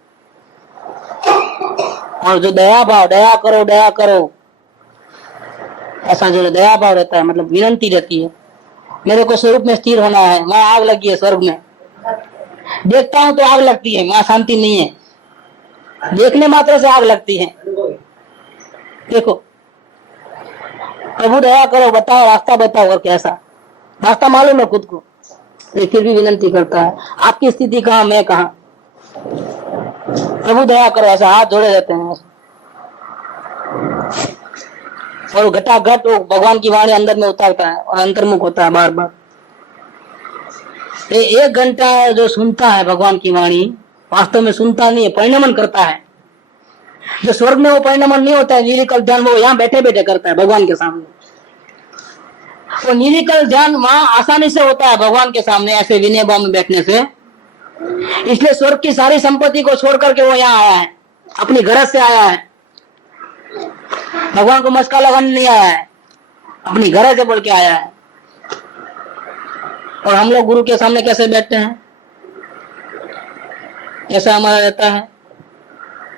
और जो दया भाव, दया करो दया करो, ऐसा जो दया भाव रहता है, मतलब विनंती रहती है, मेरे को स्वरूप में स्थिर होना है, वहां आग लगी है स्वर्ग में, देखता हूं तो आग लगती है, वहां शांति नहीं है, देखने मात्र से आग लगती है। देखो प्रभु दया करो, बताओ रास्ता बताओ, और कैसा रास्ता मालूम है खुद को, लेकिन फिर भी विनंती करता है, आपकी स्थिति कहाँ, मैं कहाँ, प्रभु दया करो, ऐसा हाथ जोड़े रहते हैं। और घटाघट वो भगवान की वाणी अंदर में उतारता है और अंतर्मुख होता है बार बार। एक घंटा जो सुनता है भगवान की वाणी, वास्तव में सुनता नहीं है, परिणमन करता है। जो स्वर्ग में वो परिणमन नहीं होता है, नीलिकल ध्यान वो यहाँ बैठे बैठे करता है भगवान के सामने। वो नीलिकल ध्यान वहां आसानी से होता है भगवान के सामने, ऐसे विनय भाव में बैठने से। इसलिए स्वर्ग की सारी संपत्ति को छोड़ करके वो यहाँ आया है, अपनी गरज से आया है। भगवान को मस्का लगाने नहीं आया है, अपनी गरज से बोल के आया है। और हम लोग गुरु के सामने कैसे बैठते हैं, ऐसा हमारा रहता है।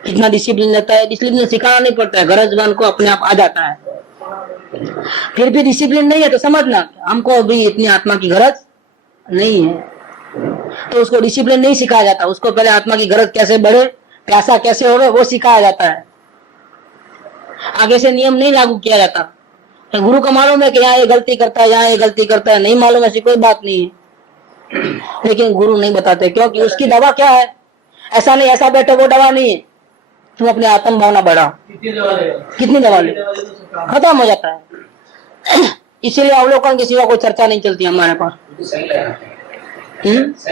इतना डिसिप्लिन रहता है, डिसिप्लिन सिखाना नहीं पड़ता है, गरजवान को अपने आप आ जाता है। फिर भी डिसिप्लिन नहीं है तो समझना हमको अभी इतनी आत्मा की गरज नहीं है, तो उसको डिसिप्लिन नहीं सिखाया जाता। उसको पहले आत्मा की गरज कैसे बढ़े, प्यासा कैसे होगा, वो सिखाया जाता है। आगे से नियम नहीं लागू किया जाता। तो गुरु को मालूम है कि यहाँ ये गलती करता है, यहाँ ये गलती करता है, नहीं मालूम, ऐसी कोई बात नहीं है, लेकिन गुरु नहीं बताते, क्योंकि उसकी दवा क्या है? ऐसा नहीं ऐसा बैठो, वो दवा नहीं है। तुम अपने आत्म भावना बढ़ाओ, कितनी दवा ले, खत्म हो जाता है। इसीलिए अवलोकन के सिवा कोई चर्चा नहीं चलती हमारे पास। सही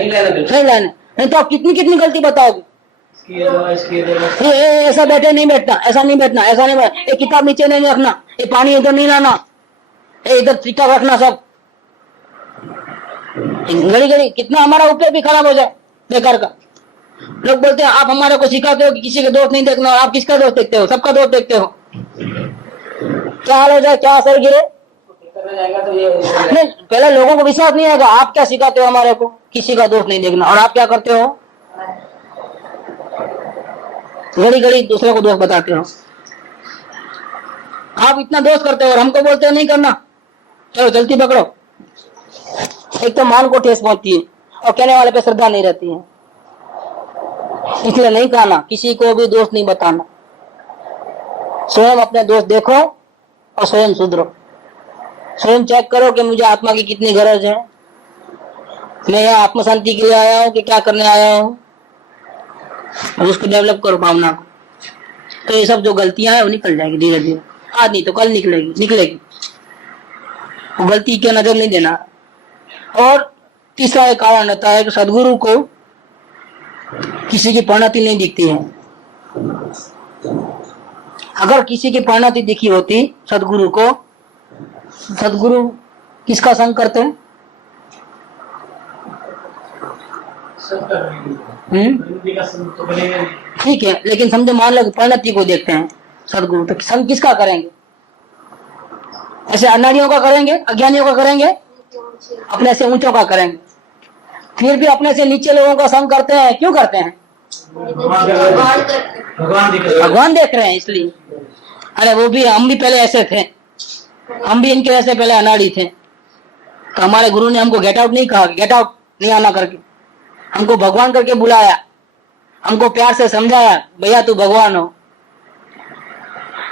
लाइन है, नहीं तो आप कितनी कितनी गलती बताओगे। ऐसा बैठे नहीं बैठना, ऐसा नहीं बैठना, ऐसा नहीं बैठना, ये किताब नीचे नहीं रखना, ये पानी इधर नहीं लाना, ये इधर ठीक रखना, सब घड़ी घड़ी कितना हमारा उपयोग भी खराब हो जाए बेकार का। लोग बोलते हैं आप हमारे को सिखाते हो कि किसी का दोस्त नहीं देखना, और आप किसका दोस्त देखते हो? सबका दोस्त देखते हो। क्या हाल हो जाए, क्या असर गिरे, नहीं पहले लोगों को विश्वास नहीं आएगा। आप क्या सिखाते हो हमारे को, किसी का दोस्त नहीं देखना, और आप क्या करते हो? घड़ी घड़ी दूसरे को दोष बताते हो। आप इतना दोष करते हो और हमको बोलते हो नहीं करना, चलो चलती पकड़ो। एक तो मान को ठेस पहुंचती है और कहने वाले पे श्रद्धा नहीं रहती है, इसलिए नहीं कहना, किसी को भी दोष नहीं बताना। स्वयं अपने दोष देखो और स्वयं सुधरो। स्वयं चेक करो कि मुझे आत्मा की कितनी गरज है, मैं यहाँ आत्म शांति के लिए आया हूँ कि क्या करने आया हूँ, और उसको डेवलप करो भावना को। तो ये सब जो गलतियां हैं वो निकल जाएगी धीरे धीरे, आज नहीं तो कल निकलेगी। वो गलती की नजर नहीं देना। और तीसरा एक कारण रहता है कि सदगुरु को किसी की परिणति नहीं दिखती है। अगर किसी की परिणति दिखी होती सदगुरु को, सदगुरु किसका संग करते हैं? ठीक है, लेकिन समझो मान लो परिणति को देखते हैं सदगुरु, तो संग किसका करेंगे? ऐसे अनाड़ियों का करेंगे, अज्ञानियों का करेंगे, अपने से ऊंचों का करेंगे। फिर भी अपने से नीचे लोगों का संग करते हैं, क्यों करते हैं? भगवान देख रहे हैं इसलिए। अरे वो भी, हम भी पहले ऐसे थे, हम भी इनके ऐसे पहले अनाड़ी थे, तो हमारे गुरु ने हमको गेट आउट नहीं कहा, गेट आउट नहीं आना करके, हमको भगवान करके बुलाया, हमको प्यार से समझाया, भैया तू भगवान हो।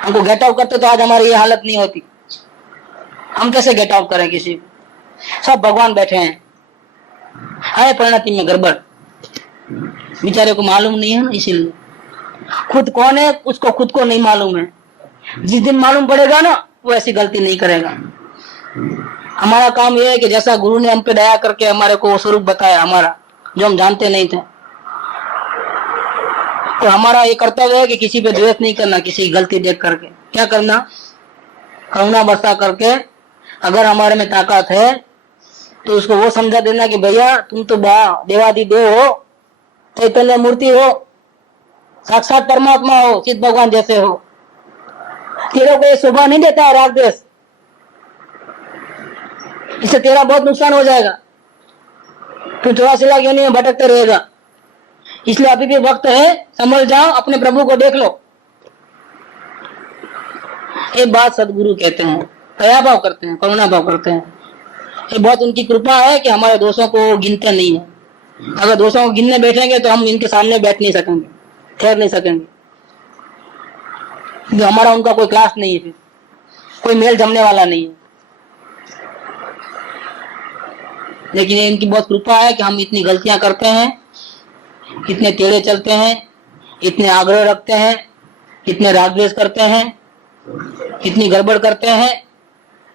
हमको गेट आउट करते तो आज हमारी ये हालत नहीं होती। हम कैसे गेट आउट करें किसी को? सब भगवान बैठे हैं, अरे परिणति में गड़बड़, बेचारे को मालूम नहीं है ना, इसीलिए। खुद कौन है उसको खुद को नहीं मालूम है। जिस दिन मालूम पड़ेगा ना, वो ऐसी गलती नहीं करेगा। हमारा काम यह है कि जैसा गुरु ने हम पे दया करके हमारे को वो स्वरूप बताया हमारा, जो हम जानते नहीं थे, तो हमारा ये कर्तव्य है कि किसी पे द्वेष नहीं करना। किसी की गलती देख करके क्या करना? करुणा बरसा करके, अगर हमारे में ताकत है तो उसको वो समझा देना कि भैया तुम तो देवादिदेव हो, चैतन्य मूर्ति हो, साक्षात परमात्मा हो, सिद्ध भगवान जैसे हो। तेरे को ये शोभा नहीं देता है राग द्वेष, इससे तेरा बहुत नुकसान हो जाएगा, तू 84 लाख योनि में भटकते रहेगा। इसलिए अभी भी वक्त है, संभल जाओ, अपने प्रभु को देख लो। एक बात सदगुरु कहते हैं, दया भाव करते हैं, करुणा भाव करते हैं। ये बहुत उनकी कृपा है कि हमारे दोषों को गिनते नहीं है। अगर दोषों को गिनने बैठेंगे तो हम इनके सामने बैठ नहीं सकेंगे, ठहर नहीं सकेंगे, क्योंकि हमारा उनका कोई क्लास नहीं है, फिर कोई मेल जमने वाला नहीं है। लेकिन ये इनकी बहुत कृपा है कि हम इतनी गलतियां करते हैं, इतने टेढ़े चलते हैं, इतने आग्रह रखते हैं, इतने राग द्वेष करते हैं, इतनी गड़बड़ करते हैं,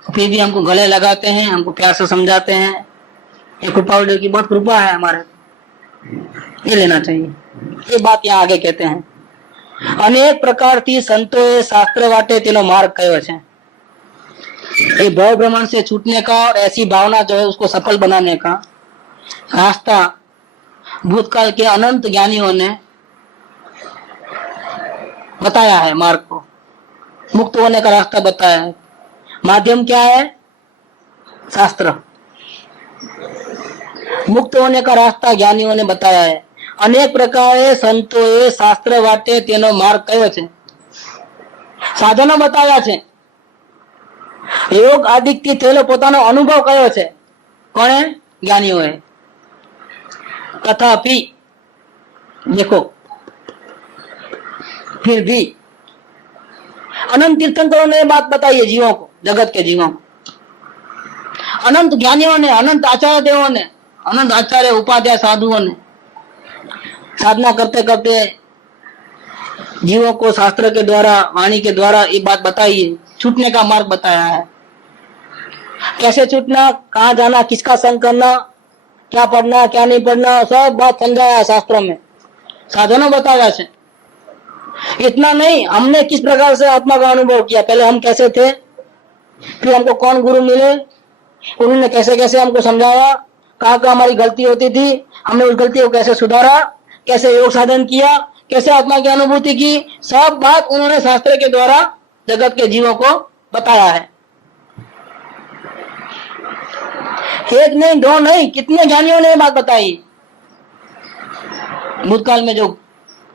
फिर भी हमको गले लगाते हैं, हमको प्यार से समझाते हैं। ये कृपा की बहुत कृपा है हमारे, ये लेना चाहिए। ये बात यहाँ आगे कहते हैं, अनेक प्रकार थी संतोए शास्त्र वाटे तेनो मार्ग कयो छे। ये भव भ्रमण से छूटने का और ऐसी भावना जो है उसको सफल बनाने का रास्ता भूतकाल के अनंत ज्ञानियों ने बताया है। मार्ग को, मुक्त होने का रास्ता बताया है। माध्यम क्या है? शास्त्र। मुक्त होने का रास्ता ज्ञानियों ने बताया है। अनेक प्रकारे संतोए शास्त्र वाटे तेनो मार्ग कयो छे, साधनो बताया છે। योग आदिकથી થયેલો પોતાનો અનુભવ કયો છે? કોણે? જ્ઞાનીઓએ। तथापि देखो, फिर भी अनंत तीर्थंकरों ने बात बताई है जीवों को, जगत के जीवों को। अनंत ज्ञानियों ने, अनंत आचार्य देवों ने, अनंत आचार्य उपाध्याय साधुओं ने साधना करते करते जीवों को शास्त्र के द्वारा, वाणी के द्वारा ये बात बताई है, छूटने का मार्ग बताया है। कैसे छूटना, कहाँ जाना, किसका संग करना, क्या पढ़ना क्या नहीं पढ़ना, सब बात समझाया है शास्त्रों में, साधनों बताया है। इतना नहीं, हमने किस प्रकार से आत्मा का अनुभव किया, पहले हम कैसे थे, फिर हमको कौन गुरु मिले, उन्होंने कैसे कैसे हमको समझाया, कहाँ कहाँ हमारी गलती होती थी, हमने उस गलती को कैसे सुधारा, कैसे योग साधन किया, कैसे आत्मा की अनुभूति की, सब बात उन्होंने शास्त्र के द्वारा जगत के जीवों को बताया है। एक नहीं, दो नहीं, कितने ज्ञानियों ने बात बताई। भूतकाल में जो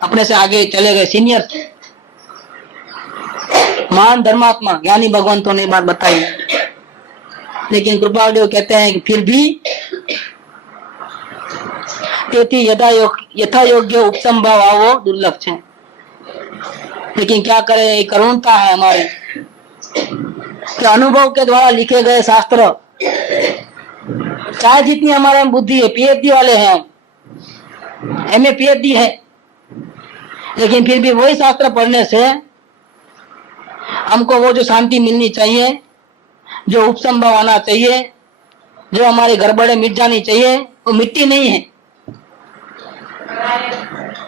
अपने से आगे चले गए सीनियर महान धर्मात्मा ज्ञानी भगवंतों ने बात बताई, लेकिन कृपालुदेव कहते हैं कि फिर भी તેથી यथा योग्य उपसंभव आवो दुर्लभ है। लेकिन क्या करें, ये करुणता है हमारे कि अनुभव के द्वारा लिखे गए शास्त्र, चाहे जितनी हमारे में बुद्धि है, पीएचडी वाले हैं हम, एमए पीएचडी है, लेकिन फिर भी वही शास्त्र पढ़ने से हमको वो जो शांति मिलनी चाहिए, जो उपसंभव आना चाहिए, जो हमारी गड़बड़े मिट जानी चाहिए, वो मिट्टी नहीं है।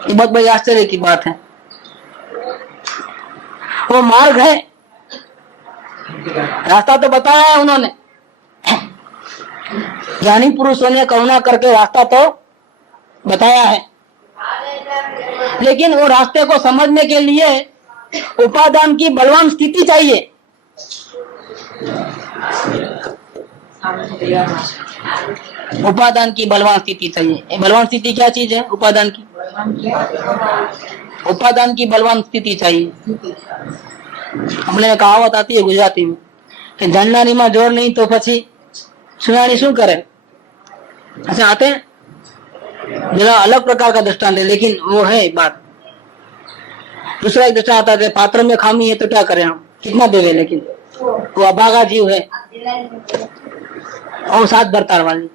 ये बहुत बड़ी आश्चर्य की बात है। वो मार्ग है, रास्ता तो बताया है उन्होंने, ज्ञानी पुरुषों ने करुणा करके रास्ता तो बताया है, लेकिन वो रास्ते को समझने के लिए उपादान की बलवान स्थिति चाहिए। उपादान की बलवान स्थिति चाहिए। बलवान स्थिति क्या चीज है? उपादान की, उपादान की बलवान स्थिति चाहिए। हमने कहावत आती है गुजराती में कि जाननारी में जोर नहीं तो પછી सुनानी शू करे। अच्छा आते हैं, जरा अलग प्रकार का दृष्टांत है, लेकिन वो है बात। दूसरा एक दृष्टांत आता है, पात्र में खामी है तो क्या करें हम, कितना देवे, लेकिन वो अभागा जीव है और साथ बरतार वाली।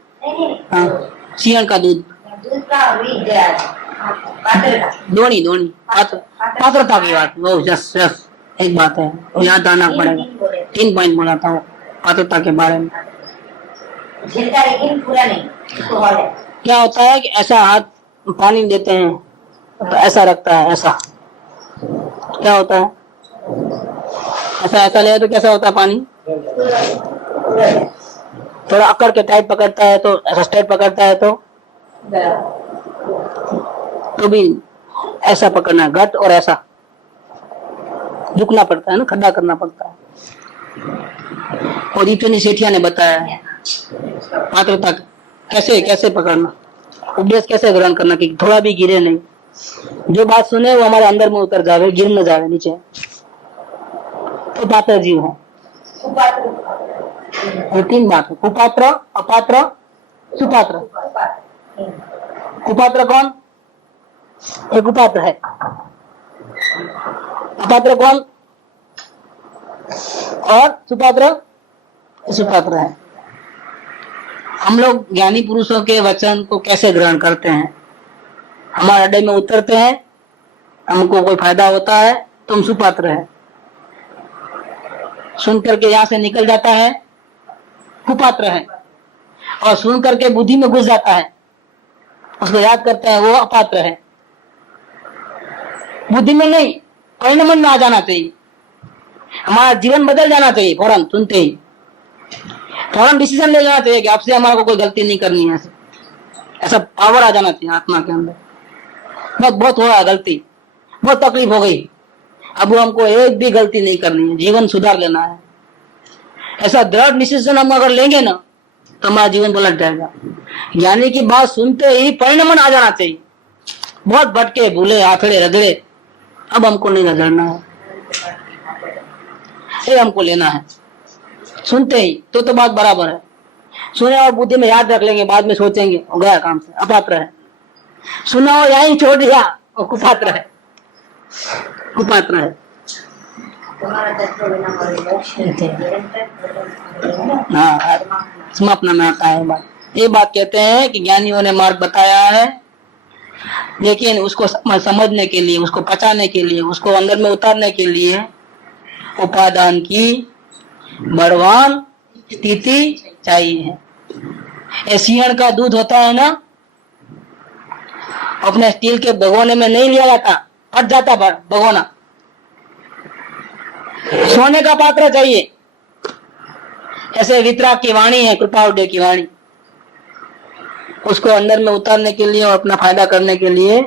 हाँ, सिंहण का दूध, दोनी दोनी पात्रता की बात, वो यस यस एक बात है, वो याद आना पड़ेगा। 3 पॉइंट बोलाता हूँ पात्रता के बारे में। क्या होता है कि ऐसा हाथ पानी देते हैं तो ऐसा रखता है, ऐसा क्या होता है, ऐसा ऐसा ले तो कैसा होता है पानी, थोड़ा अकड़ के टाइट पकड़ता है तो ऐसा स्ट्रेट पकड़ता है तो भी ऐसा पकड़ना है, घट और ऐसा झुकना पड़ता है ना, खड्डा करना पड़ता है। और इतनी सेठिया ने बताया है पात्रता कैसे कैसे पकड़ना, उपदेश कैसे ग्रहण करना कि थोड़ा भी गिरे नहीं, जो बात सुने वो हमारे अंदर में उतर जावे, गिर न जावे नीचे, तो पात्र जीव है। ये 3 बात है, कुपात्र, अपात्र, सुपात्र। कुपात्र कौन? एक कुपात्र है। अपात्र कौन? और सुपात्र, सुपात्र है। हम लोग ज्ञानी पुरुषों के वचन को कैसे ग्रहण करते हैं? हमारे अड्डे में उतरते हैं, हमको कोई फायदा होता है तो हम सुपात्र है, सुन करके यहाँ से निकल जाता है कुपात्र है, और सुन करके बुद्धि में घुस जाता है, उसको याद करते हैं, वो अपात्र है। बुद्धि में नहीं, परिणमन में आ जाना चाहिए, हमारा जीवन बदल जाना चाहिए। फौरन सुनते ही फौरन डिसीजन ले जाना चाहिए कि आपसे हमारा को कोई गलती नहीं करनी है, ऐसा पावर आ जाना चाहिए आत्मा के अंदर। बहुत हो रहा है गलती, बहुत तकलीफ हो गई, अब हमको एक भी गलती नहीं करनी है, जीवन सुधार लेना है। ऐसा दृढ़ डिसीजन हम अगर लेंगे ना तो हमारा जीवन पलट जाएगा। ज्ञानी की बात सुनते ही परिणमन आ जाना चाहिए। बहुत भटके भूले आखड़े रगड़े, अब हमको नहीं रगड़ना है, ये हमको लेना है। सुनते ही तो बात बराबर है, सुने और बुद्धि में याद रख लेंगे, बाद में सोचेंगे हो गया काम से, अपात्र है। सुना और यहीं छोड़ दिया, वो कुपात्र है, कुपात्र है। हाँ, समापना में आता है बात। ये बात कहते हैं कि ज्ञानियों ने मार्ग बताया है, लेकिन उसको समझने के लिए, उसको पचाने के लिए, उसको अंदर में उतारने के लिए उपादान की बलवान स्थिति चाहिए। ये सिंहण का दूध होता है ना, अपने स्टील के भगोने में नहीं लिया जाता, फट जाता भगोना। सोने का पात्र चाहिए। ऐसे वितराग की वाणी है, कृपालुदेव की वाणी, उसको अंदर में उतारने के लिए और अपना फायदा करने के लिए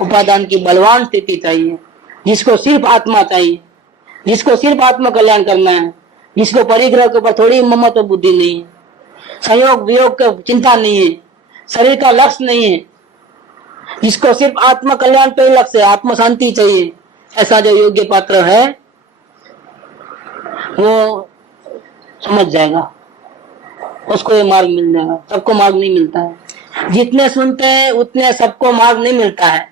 उपादान की बलवान स्थिति चाहिए, जिसको सिर्फ आत्मा चाहिए, जिसको सिर्फ आत्म कल्याण करना है, जिसको परिग्रह के ऊपर थोड़ी ममत्व बुद्धि नहीं है, संयोग वियोग की चिंता नहीं है, शरीर का लक्ष्य नहीं है, जिसको सिर्फ आत्म कल्याण पे लक्ष्य है, आत्म शांति चाहिए, ऐसा जो योग्य पात्र है वो समझ जाएगा, उसको ये मार्ग मिल जाएगा। सबको मार्ग नहीं मिलता है, जितने सुनते हैं उतने सबको मार्ग नहीं मिलता है।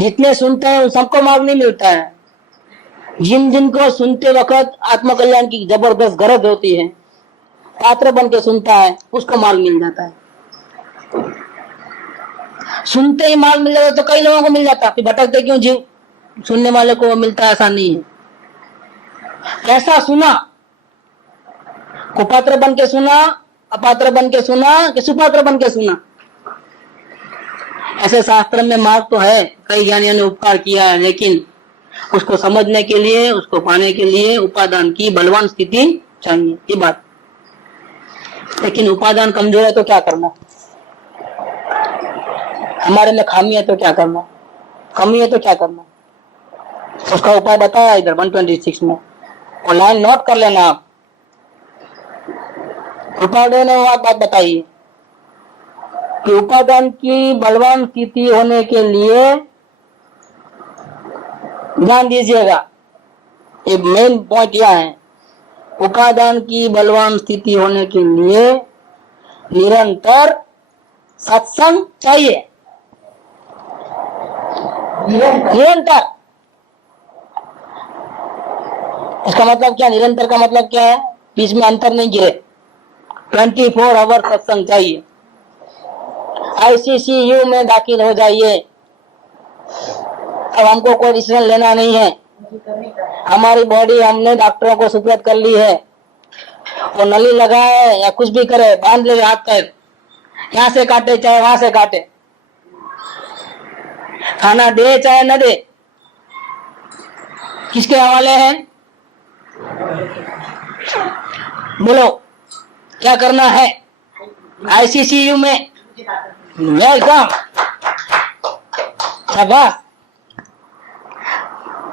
जितने सुनते हैं उन सबको मार्ग नहीं मिलता है। जिन जिनको सुनते वक्त आत्म कल्याण की जबरदस्त गरज होती है, पात्र बन के सुनता है, उसको मार्ग मिल जाता है। सुनते ही मार्ग मिल जाता तो कई लोगों को मिल जाता, फिर भटकते क्यों जीव? सुनने वाले को मिलता, ऐसा नहीं है। कैसा सुना? कुपात्र बन के सुना, अपात्र बन के सुना कि सुपात्र बन के सुना? ऐसे शास्त्र में मार्ग तो है, कई ज्ञानियों ने उपकार किया है, लेकिन उसको समझने के लिए, उसको पाने के लिए उपादान की बलवान स्थिति चाहिए, ये बात। लेकिन उपादान कमजोर है तो क्या करना? हमारे में खामी है तो क्या करना? कमी है तो क्या करना? उसका उपाय बताया इधर 126 में, और लाइन नोट कर लेना आप। उपादान ने बात बताइए कि उपादान की बलवान स्थिति होने के लिए, ध्यान दीजिएगा, ये मेन पॉइंट यह है, उपादान की बलवान स्थिति होने के लिए निरंतर सत्संग चाहिए। निरंतर, इसका मतलब क्या? निरंतर का मतलब क्या है? बीच में अंतर नहीं गिरे, 24 आवर सत्संग चाहिए। ICCU में दाखिल हो जाइए, अब हमको कोई डिसीजन लेना नहीं है, हमारी बॉडी हमने डॉक्टरों को सुपुर्द कर ली है, वो नली लगाए या कुछ भी करे, बांध ले हाथ पैर, यहाँ से काटे चाहे वहां से काटे, खाना दे चाहे न दे, किसके हवाले है? बोलो क्या करना है? ICCU में वेलकम, शाबाश।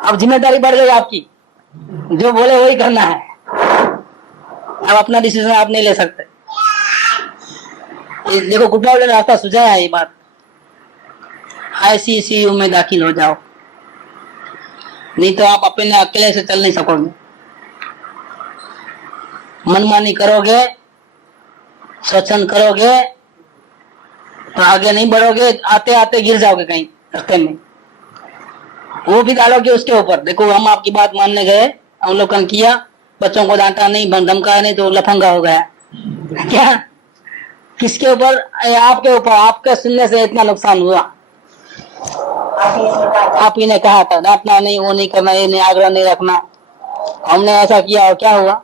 अब जिम्मेदारी बढ़ गई आपकी, जो बोले वही करना है। अब अपना डिसीजन आप नहीं ले सकते। देखो गुप्ता ने रास्ता सुझाया है, ये बात। ICCU में दाखिल हो जाओ, नहीं तो आप अपने अकेले से चल नहीं सकोगे। मनमानी करोगे, शोषण करोगे तो आगे नहीं बढ़ोगे, आते आते गिर जाओगे कहीं रास्ते में। वो भी डालोगे उसके ऊपर। देखो हम आपकी बात मानने गए, अवलोकन किया, बच्चों को डांटा नहीं, धमकाया नहीं, तो लफंगा हो गया। क्या? किसके ऊपर? आपके ऊपर। आपके सुनने से इतना नुकसान हुआ। आप ही ने कहा था डांटना नहीं, वो नहीं करना, ये नहीं, आग्रह नहीं रखना। हमने ऐसा किया और क्या हुआ?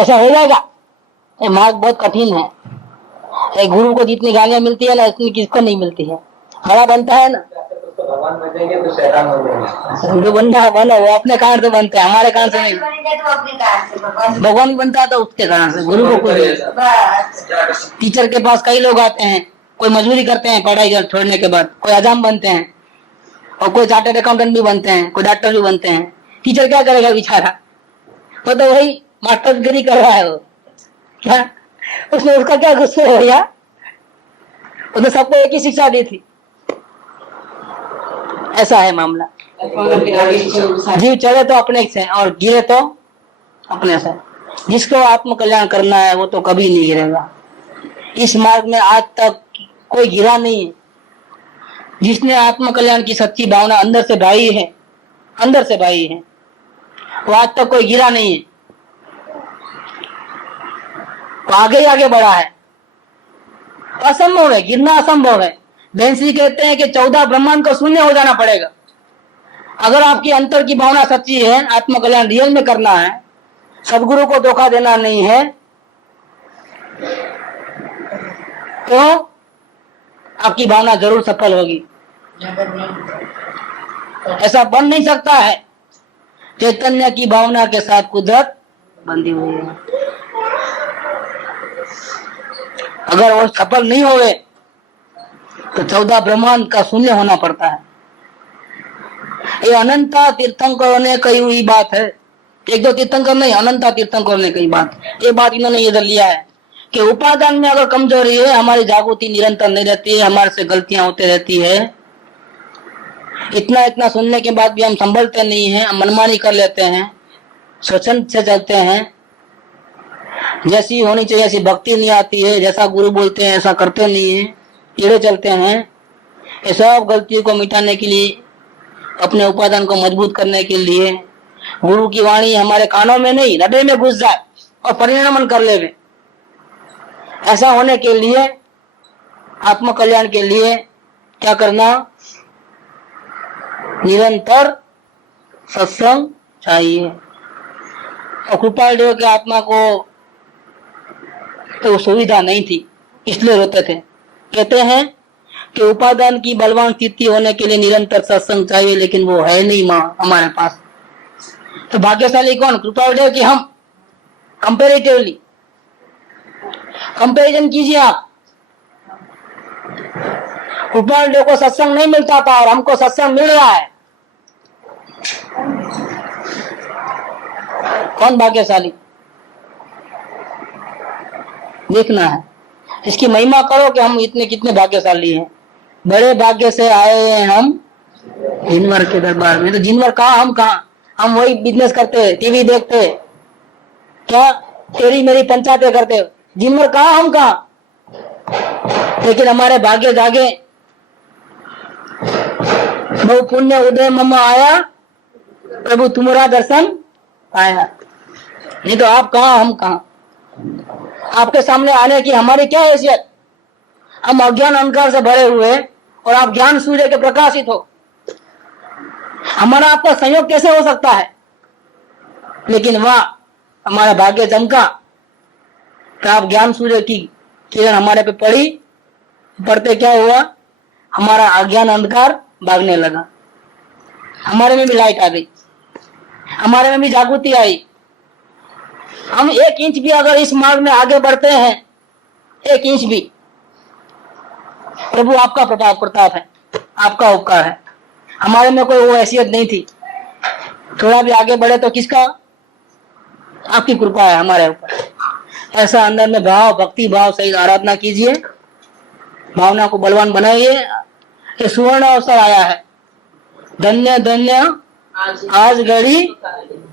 ऐसा हो जाएगा। ये मार्ग बहुत कठिन है। एक गुरु को जितनी गालियां मिलती है ना, इतनी किसको नहीं मिलती है। बड़ा बनता है ना, भगवान बनेंगे तो शैतान हो जाएंगे। जो बनना बनो, वो अपने कारण से बनते हैं, हमारे कारण से नहीं। भगवान बनता है तो उसके कारण से। गुरु को कोई, टीचर के पास कई लोग आते हैं, कोई मजदूरी करते हैं पढ़ाई छोड़ने के बाद, कोई हजाम बनते हैं, और कोई चार्टर्ड अकाउंटेंट भी बनते हैं, कोई डॉक्टर भी बनते हैं। टीचर क्या करेगा बेचारा? वो तो वही मास्टरगिरी कर रहा है। वो क्या, उसने उसका क्या गुस्से हो गया? उसने सबको एक ही शिक्षा दी थी। ऐसा है मामला। जीव चले तो अपने से और गिरे तो अपने से। जिसको आत्म कल्याण करना है वो तो कभी नहीं गिरेगा। इस मार्ग में आज तक कोई गिरा नहीं है। जिसने आत्म कल्याण की सच्ची भावना अंदर से भाई है, अंदर से भाई है, वो आज तक कोई गिरा नहीं है, वो आगे ही आगे बढ़ा है। असंभव है, गिरना असंभव है। बेंसी कहते हैं कि 14 ब्रह्मांड को शून्य हो जाना पड़ेगा। अगर आपकी अंतर की भावना सच्ची है, आत्म कल्याण रियल में करना है, सदगुरु को धोखा देना नहीं है, तो आपकी भावना जरूर सफल होगी। ऐसा बन नहीं सकता है। चैतन्य की भावना के साथ कुदरत बंधी हुई है। अगर वो सफल नहीं होवे तो 14 ब्रह्मांड का शून्य होना पड़ता है। ये अनंता तीर्थंकरों ने कही हुई बात है। एक दो तीर्थंकर नहीं, अनंता तीर्थंकर ने कई बात, ये बात इन्होंने इधर लिया है कि उपादान में अगर कमजोरी है, हमारी जागृति निरंतर नहीं रहती है, हमारे से गलतियां होती रहती है, इतना इतना सुनने के बाद भी हम संभलते नहीं हैं, हम मनमानी कर लेते हैं, स्वच्छंद से चलते हैं, जैसी होनी चाहिए ऐसी भक्ति नहीं आती है, जैसा गुरु बोलते हैं ऐसा करते नहीं है, टेढ़े चलते हैं। ये सब गलतियों को मिटाने के लिए, अपने उपादान को मजबूत करने के लिए गुरु की वाणी हमारे कानों में नहीं हृदय में घुस जाए और परिणमन कर ले। ऐसा होने के लिए, आत्म कल्याण के लिए क्या करना? निरंतर सत्संग चाहिए। और कृपाल देव की आत्मा को तो सुविधा नहीं थी, इसलिए रोते थे। कहते हैं कि उपादान की बलवान स्थिति होने के लिए निरंतर सत्संग चाहिए, लेकिन वो है नहीं माँ हमारे पास। तो भाग्यशाली कौन? कृपाल देव की हम। कंपेरेटिवली कंपेरिजन कीजिए आप। कृपाल देव को सत्संग नहीं मिलता था और हमको सत्संग मिल रहा है। कौन भाग्यशाली? देखना है, इसकी महिमा करो कि हम इतने कितने भाग्यशाली हैं। बड़े भाग्य से आए हैं हम जिनवर के दरबार में। तो जिनवर कहाँ, हम कहाँ? हम वही बिजनेस करते, टीवी देखते, क्या तेरी मेरी पंचायतें करते। जिनवर कहाँ, हम कहाँ? लेकिन हमारे भाग्य जागे। बहु पुण्य उदय मम आया, प्रभु तुम्हारा दर्शन पाया। नहीं तो आप कहाँ, हम कहाँ? आपके सामने आने की हमारी क्या हैसियत? हम अज्ञान अंधकार से भरे हुए और आप ज्ञान सूर्य के प्रकाशित हो। हमारा आपका संयोग कैसे हो सकता है? लेकिन वाह, हमारा भाग्य चमका तो आप ज्ञान सूर्य की किरण हमारे पे पड़ी। पड़ते क्या हुआ? हमारा अज्ञान अंधकार भागने लगा, हमारे में भी लाइट आ गई, हमारे में भी जागृति आई। हम 1 इंच भी अगर इस मार्ग में आगे बढ़ते हैं, 1 इंच भी, प्रभु आपका प्रताप है, आपका उपकार है। हमारे में कोई वो हैसियत नहीं थी। थोड़ा भी आगे बढ़े तो किसका? आपकी कृपा है हमारे ऊपर। ऐसा अंदर में भाव, भक्ति भाव सहित आराधना कीजिए, भावना को बलवान बनाइए। ये सुवर्ण अवसर आया है। धन्य धन्य आज घड़ी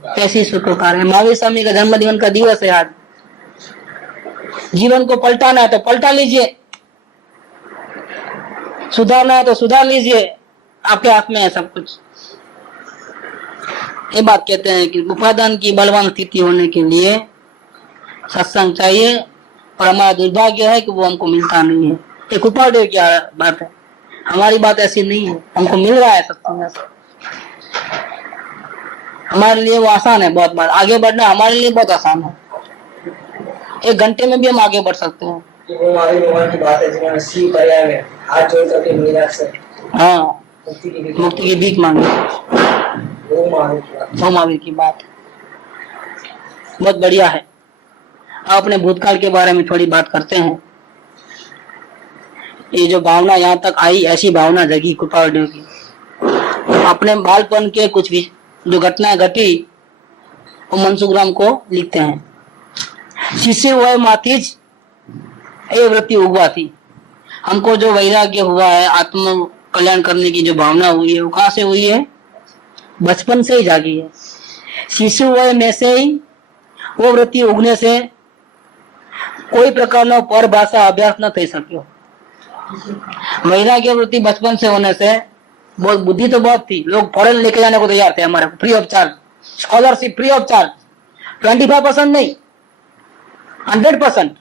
कैसी सुखकार है। महावीर स्वामी का जन्मदिन का दिवस है आज। जीवन को पलटाना है तो पलटा लीजिए, सुधारना है तो सुधार लीजिए, आपके हाथ में है सब कुछ। ये बात कहते हैं कि उपादान की बलवान स्थिति होने के लिए सत्संग चाहिए, और हमारा दुर्भाग्य है कि वो हमको मिलता नहीं है। ये कृपाल देव की बात है, हमारी बात ऐसी नहीं है। हमको मिल रहा है सत्संग ऐसा। हमारे लिए वो आसान है, बहुत बार आगे बढ़ना हमारे लिए बहुत आसान है। 1 घंटे में भी हम आगे बढ़ सकते हैं। वो भगवान की बात है, जिन्होंने शिव पर्याय में हाथ जोड़ करके मीरा से हाँ, मुक्ति की भीख मांगी। वो महावीर की बात बहुत बढ़िया है। अपने भूतकाल के बारे में थोड़ी बात करते हैं। ये जो भावना यहाँ तक आई, ऐसी भावना जगी कृपाल देव की। अपने बालपन के कुछ भी जो घटनाएं घटी वो मनसुखराम को लिखते हैं। शिष्य वह माथिज ये वृत्ति उगवा थी। हमको जो वैराग्य हुआ है, आत्म कल्याण करने की जो भावना हुई है, वो कहाँ से हुई है? बचपन से ही जागी है। शिशु वय में से ही वो वृत्ति उगने से कोई प्रकार पर भाषा अभ्यास न થઈ શક્યો। वैराग्य वृत्ति बचपन से होने से बहुत बुद्धि तो बहुत थी, लोग फॉरेन लेके जाने को तैयार थे हमारे, free of charge scholarship, free of charge. 25% नहीं, 100%।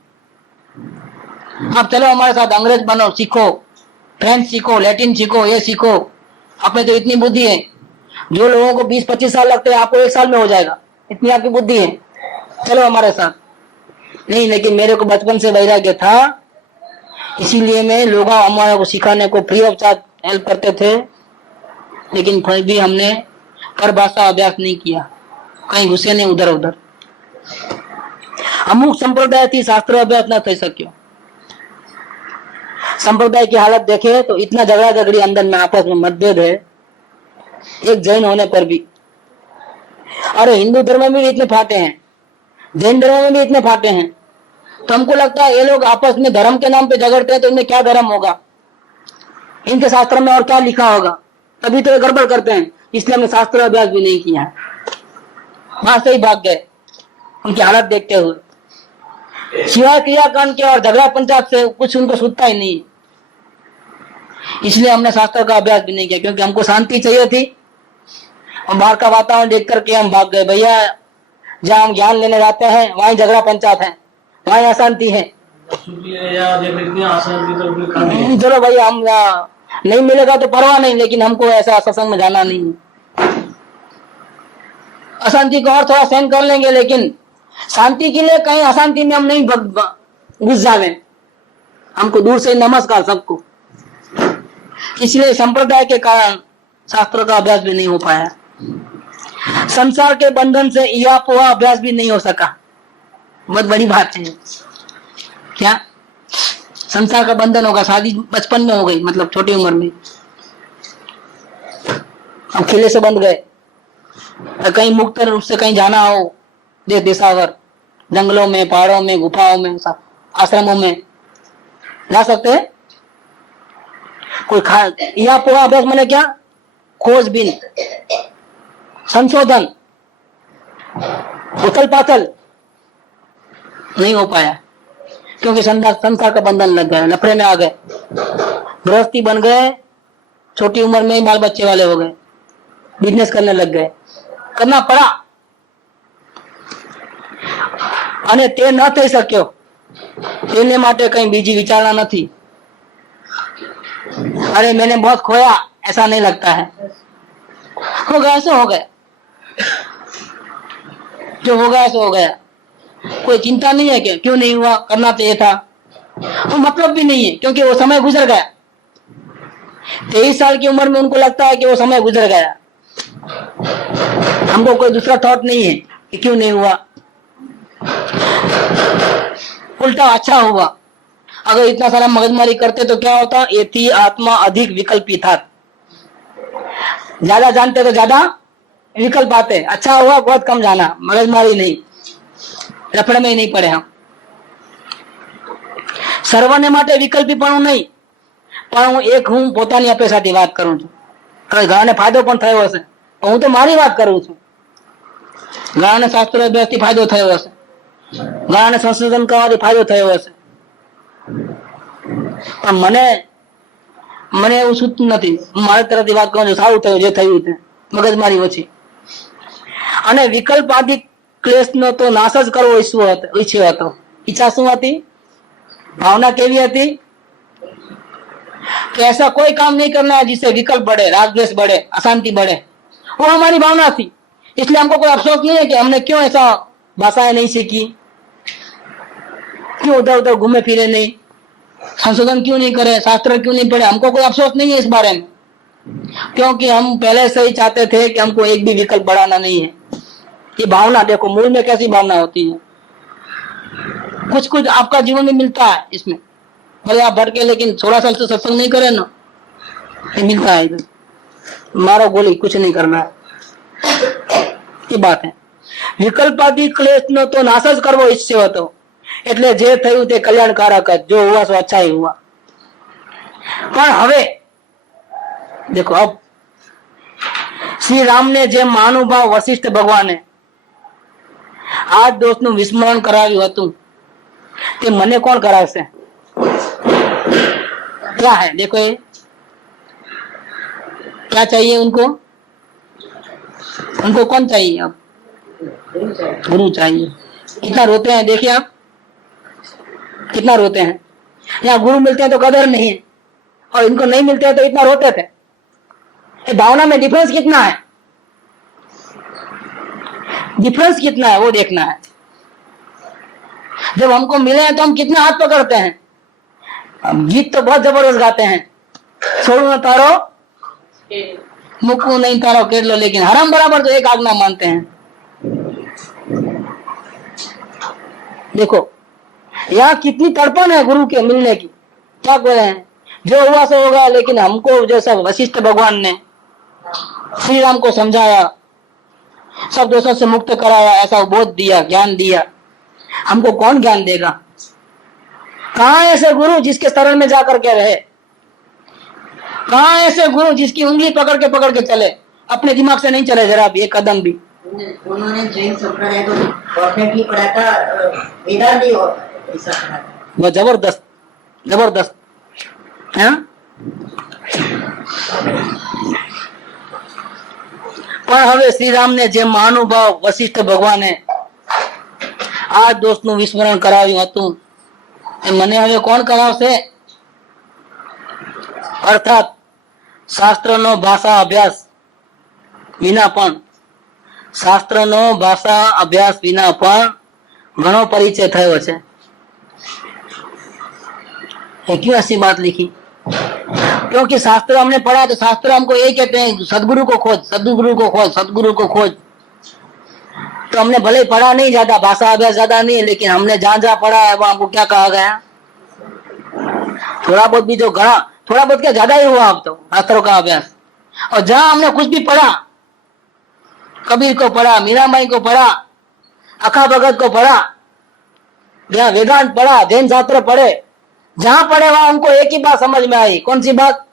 आप चलो हमारे साथ, अंग्रेज बनो, सीखो, फ्रेंच सीखो, लैटिन सीखो, ये सीखो। आपने तो इतनी बुद्धि है, जो लोगों को 20-25 साल लगते हैं आपको 1 साल में हो जाएगा, इतनी आपकी बुद्धि है, चलो हमारे साथ। नहीं, लेकिन मेरे को बचपन से वैराग्य था, इसीलिए मैं लोगों हमारे को सिखाने को फ्री ऑफ चार्ज हेल्प करते थे। लेकिन फिर भी हमने परभाषा अभ्यास नहीं किया, कहीं घुसे नहीं उधर उधर। अमुक संप्रदाय थी शास्त्र अभ्यास न થઈ શક્યો। संप्रदाय की हालत देखे तो इतना झगड़ा झगड़ी अंदर में आपस में मतभेद है, एक जैन होने पर भी। अरे हिंदू धर्म में भी इतने फाटे हैं, जैन धर्म में भी इतने फाटे हैं, तो हमको लगता है ये लोग आपस में धर्म के नाम पे झगड़ते हैं, तो इनमें क्या धर्म होगा, इनके शास्त्र में और क्या लिखा होगा, तभी तो ये गड़बड़ करते हैं। इसलिए हमने शास्त्र अभ्यास भी नहीं किया है, वहां से ही भाग गए उनकी हालत देखते हुए। सिवाय क्रियाकांड के और झगड़ा पंचायत से कुछ उनको सूझता ही नहीं, इसलिए हमने शास्त्र का अभ्यास भी नहीं किया, क्योंकि हमको शांति चाहिए थी। और बाहर का वातावरण देख करके हम भाग गए। भैया जहाँ हम ज्ञान लेने जाते हैं वहीं झगड़ा पंचायत है, वहीं अशांति है। चलो भैया हम नहीं मिलेगा तो परवाह नहीं, लेकिन हमको ऐसा सत्संग में जाना नहीं है। अशांति को और थोड़ा सहन कर लेंगे, लेकिन शांति के लिए कहीं अशांति में हम नहीं घुस जावे। हमको दूर से नमस्कार सबको। इसलिए संप्रदाय के कारण शास्त्रों का अभ्यास भी नहीं हो पाया, संसार के बंधन से यह पोहा अभ्यास भी नहीं हो सका। बहुत बड़ी बात है। क्या संसार का बंधन होगा? शादी बचपन में हो गई, मतलब छोटी उम्र में, अब खिले से बंध गए। कहीं मुक्त रूप से कहीं जाना हो, देश देशावर, जंगलों में, पहाड़ों में, गुफाओं में, आश्रमों में जा सकते हैं। कोई यह पूरा अभ्यास मैंने क्या, खोजबीन, संशोधन, उथल पाथल नहीं हो पाया, क्योंकि संसार का बंधन लग गया, लफड़े में आ गए, गृहस्थी बन गए, छोटी उम्र में बाल बच्चे वाले हो गए, बिजनेस करने लग गए, करना पड़ा। અને તે ન થઈ શક્યો તેને માટે કઈ બીજી વિચારણા નથી। अरे मैंने बहुत खोया, ऐसा नहीं लगता है। हो गया सो हो गया, जो हो गया सो हो गया। कोई चिंता नहीं है कि क्यों नहीं हुआ, करना चाहिए था, वो मतलब भी नहीं है, क्योंकि वो समय गुजर गया। 23 साल की उम्र में उनको लगता है कि वो समय गुजर गया। हमको कोई दूसरा थॉट नहीं है कि क्यों नहीं हुआ, उल्टा अच्छा हुआ। अगर इतना सारा मगजमारी करते तो क्या होता, ये थी आत्मा अधिक विकल्पी था। ज्यादा जानते तो ज्यादा विकल्प आते। अच्छा हुआ बहुत कम जाना, मगजमारी नहीं, लफड़े में ही नहीं पड़े हम। સર્વને માટે વિકલ્પીપણું નહીં, પણ હું એક હું પોતાની અપેક્ષાથી વાત કરું છું। હવે ઘણાને ફાયદો પણ થયો હશે, હું તો મારી વાત કરું છું। ઘણાને શાસ્ત્ર અભ્યાસથી ફાયદો થયો હશે, ઘણાને સંશોધન કરવાથી ફાયદો થયો હશે, પણ મને એવું સૂચતું નથી। મારી તરફથી વાત કરું છું, સારું થયું જે થયું તે, મગજમારી ઓછી। અને વિકલ્પ આદિ ક્લેશનો તો નાશ જ કરવો ઈચ્છ્યો હતો। ઈચ્છા શું હતી, भावना केवी थी कि ऐसा कोई काम नहीं करना है जिससे विकल्प बढ़े, राग द्वेष बढ़े, अशांति बढ़े। वो हमारी भावना थी। इसलिए हमको कोई अफसोस नहीं है कि हमने क्यों ऐसा भाषाएं नहीं सीखी, क्यों उधर उधर घूमे फिरे नहीं, संशोधन क्यों नहीं करे, शास्त्र क्यों नहीं पढ़े। हमको कोई अफसोस नहीं है इस बारे में, क्योंकि हम पहले से ही चाहते थे कि हमको एक भी विकल्प बढ़ाना नहीं है। ये भावना देखो मूल में कैसी भावना होती है। कुछ कुछ आपका जीवन में मिलता है इसमें, भले आप भटके लेकिन 16 साल से सत्संग नहीं करे ना, ये मिलता है इधर। मारो गोली, कुछ नहीं करना है, ये बात है। વિકલ્પાદી ક્લેશનો તો નાશ જ કરવો ઈચ્છ્યો હતો, એટલે જે થયું તે કલ્યાણકારક જ, जो हुआ सो अच्छा ही हुआ। પણ હવે देखो, अब श्री राम ने જે મહાનુભાવ વશિષ્ઠ ભગવાને આ દોષનું વિસ્મરણ કરાવ્યું હતું, તે મને કોણ કરાવશે? क्या है देखो, ये क्या चाहिए उनको कौन चाहिए? अब गुरु चाहिए। कितना रोते हैं देखिए आप, कितना रोते हैं। यहाँ गुरु मिलते हैं तो कदर नहीं है, और इनको नहीं मिलते हैं तो इतना रोते थे। भावना में डिफरेंस कितना है, डिफरेंस कितना है वो देखना है। जब हमको मिले हैं तो हम कितना हाथ पकड़ते हैं। गीत तो बहुत जबरदस्त गाते हैं, छोड़ू न तारो मुकू नहीं तारो केर लो, लेकिन हराम बराबर तो एक आज्ञा मानते हैं। देखो यहाँ कितनी तड़पन है गुरु के मिलने की। क्या बोल रहे हैं, जो हुआ सो होगा, लेकिन हमको जैसा वशिष्ठ भगवान ने श्री राम को समझाया सब दोषों से मुक्त कराया, ऐसा बोध दिया, ज्ञान दिया। हमको कौन ज्ञान देगा? कहाँ ऐसे गुरु जिसके शरण में जाकर के रहे? कहाँ ऐसे गुरु जिसकी उंगली पकड़ के चले, अपने दिमाग से नहीं चले जरा भी एक कदम भी? उन्होंने जैन संप्रदाय को परफेक्टली पढ़ा था, वेदांत भी ऐसा पढ़ा था। वो जबरदस्त जबरदस्त है। પણ હવે શ્રી રામ ને જે મહાનુભાવ વશિષ્ઠ ભગવાને આ દોષનું વિસ્મરણ કરાવ્યું હતું એ મને હવે કોણ કરાવશે? અર્થાત શાસ્ત્રનો ભાષા અભ્યાસ વિના પણ શાસ્ત્રનો ભાષા અભ્યાસ વિના પણ ઘણો પરિચય થયો છે। क्यों ऐसी बात लिखी? क्योंकि शास्त्र हमने पढ़ा तो शास्त्र हमको यही कहते हैं, सदगुरु को खोज, सदगुरु को खोज, सदगुरु को खोज। तो हमने भले पढ़ा नहीं ज्यादा, भाषा अभ्यास ज्यादा नहीं है, लेकिन हमने जहां जहां पढ़ा है वहां हमको क्या कहा गया? थोड़ा बहुत भी जो घड़ा, थोड़ा बहुत क्या ज्यादा ही हुआ अब तो शास्त्रों का अभ्यास। और जहां हमने कुछ भी पढ़ा, कबीर को पढ़ा, मीराबाई को पढ़ा, अखा भगत को पढ़ा, जहाँ वेदांत पढ़ा, जैन शास्त्र पढ़े, जहां पढ़े वहां हमको एक ही बात समझ में आई। कौन सी बात?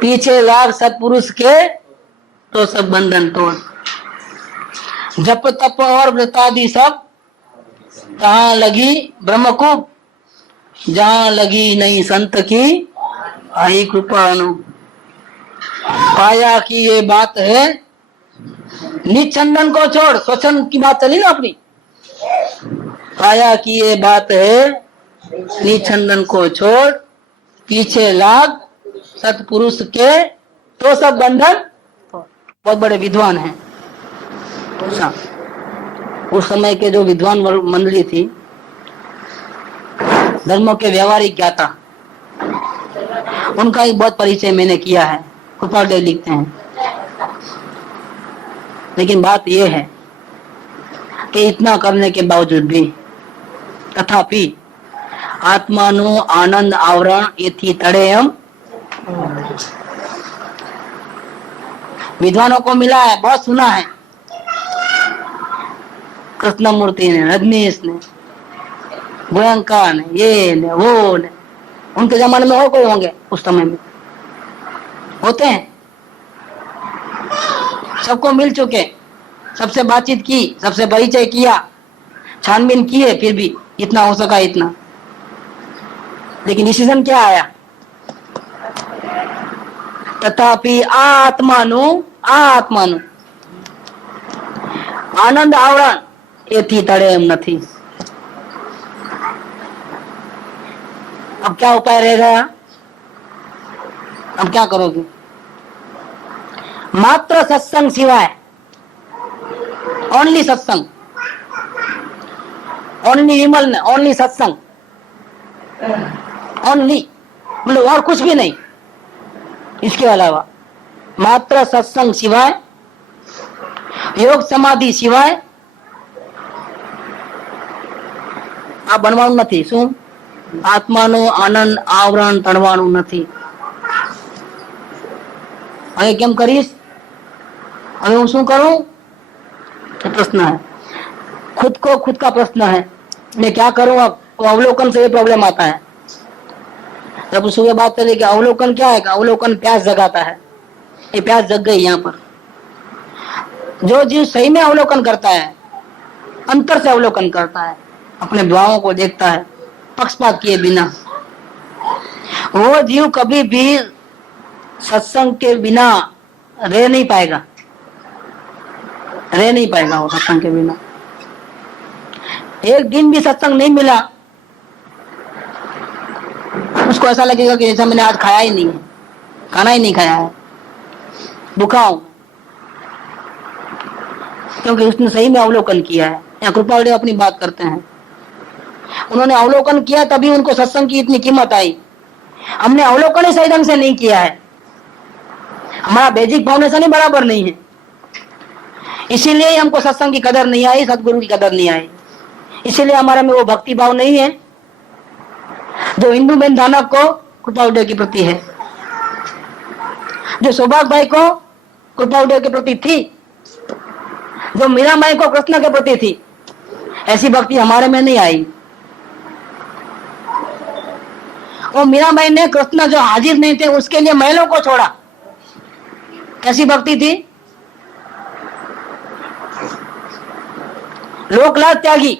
पीछे लाग सतपुरुष के तो सब बंधन तोड़। जप तप और व्रतादि सब कहाँ लगी? ब्रह्मकूप। जहां लगी नहीं संत की आई कृपा अनु। पाया की ये बात है, निचंदन को छोड़, स्वच्छंद की बात चली ना अपनी। पाया की ये बात है, निचंदन को छोड़, पीछे लाग सतपुरुष के तो सब बंधन। बहुत बड़े विद्वान हैं। उस समय के जो विद्वान मंडली थी, धर्मों के व्यवहारिक ज्ञाता, उनका ही बहुत परिचय मैंने किया है। कृपालदेव लिखते हैं। लेकिन बात यह है कि इतना करने के बावजूद भी तथापि आत्मानु आनंद आवरण एथी तड़े हम। विद्वानों को मिला है, बहुत सुना है, कृष्णमूर्ति ने, रजनीश ने, गोयंका ने, ये ने, वो ने। उनके जमाने में और कोई होंगे? उस समय में होते हैं। सबको मिल चुके, सबसे बातचीत की, सबसे परिचय किया, छानबीन की है, फिर भी इतना हो सका इतना। लेकिन डिसीजन क्या आया? तथापि आत्मानु आनंद आवरण एथी तड़े एम नहीं। अब क्या उपाय रह गया? अब क्या करोगे? मात्र सत्संग सिवाय, ओनली सत्संग, ओनली विमल, ओनली सत्संग, ओनली, मतलब और कुछ भी नहीं। इसके अलावा मात्र सत्संग सिवाय, योग समाधि सिवाय આ બનવાનું નથી। શું? આત્માનો આનંદ આવરણ તણવાનું નથી। હવે કેમ કરીશ? હવે હું શું કરું? प्रश्न है, खुद को खुद का प्रश्न है, मैं क्या करूं? अब अवलोकन से ये प्रॉब्लम आता है। जब सुबह बात चली कि अवलोकन क्या है? अवलोकन प्यास जगाता है। ये प्यास जग गई यहाँ पर। जो जीव सही में अवलोकन करता है, अंतर से अवलोकन करता है, अपने भावों को देखता है पक्षपात किए बिना, वो जीव कभी भी सत्संग के बिना रह नहीं पाएगा, रह नहीं पाएगा वो सत्संग के बिना। एक दिन भी सत्संग नहीं मिला, उसको ऐसा लगेगा कि जैसा मैंने आज खाया ही नहीं है, खाना ही नहीं खाया है, भूखा हूं। क्योंकि उसने सही में अवलोकन किया है। यहाँ कृपालदेव अपनी बात करते हैं, उन्होंने अवलोकन किया तभी उनको सत्संग की इतनी कीमत आई। हमने अवलोकन ही सही ढंग से नहीं किया है, हमारा बेसिक फाउंडेशन ही बराबर नहीं है, इसीलिए हमको सत्संग की कदर नहीं आई, सतगुरु की कदर नहीं आई। इसीलिए हमारे में वो भक्ति भाव नहीं है जो हिंदू बेन धानक को कृपालदेव के प्रति है, जो सौभाग्य भाई को कृपालदेव के प्रति थी। जो मीराबाई को कृष्ण के प्रति थी, ऐसी भक्ति हमारे में नहीं आई। और मीराबाई ने कृष्ण जो हाजिर नहीं थे उसके लिए महलों को छोड़ा, कैसी भक्ति थी। लोकलाज त्यागी,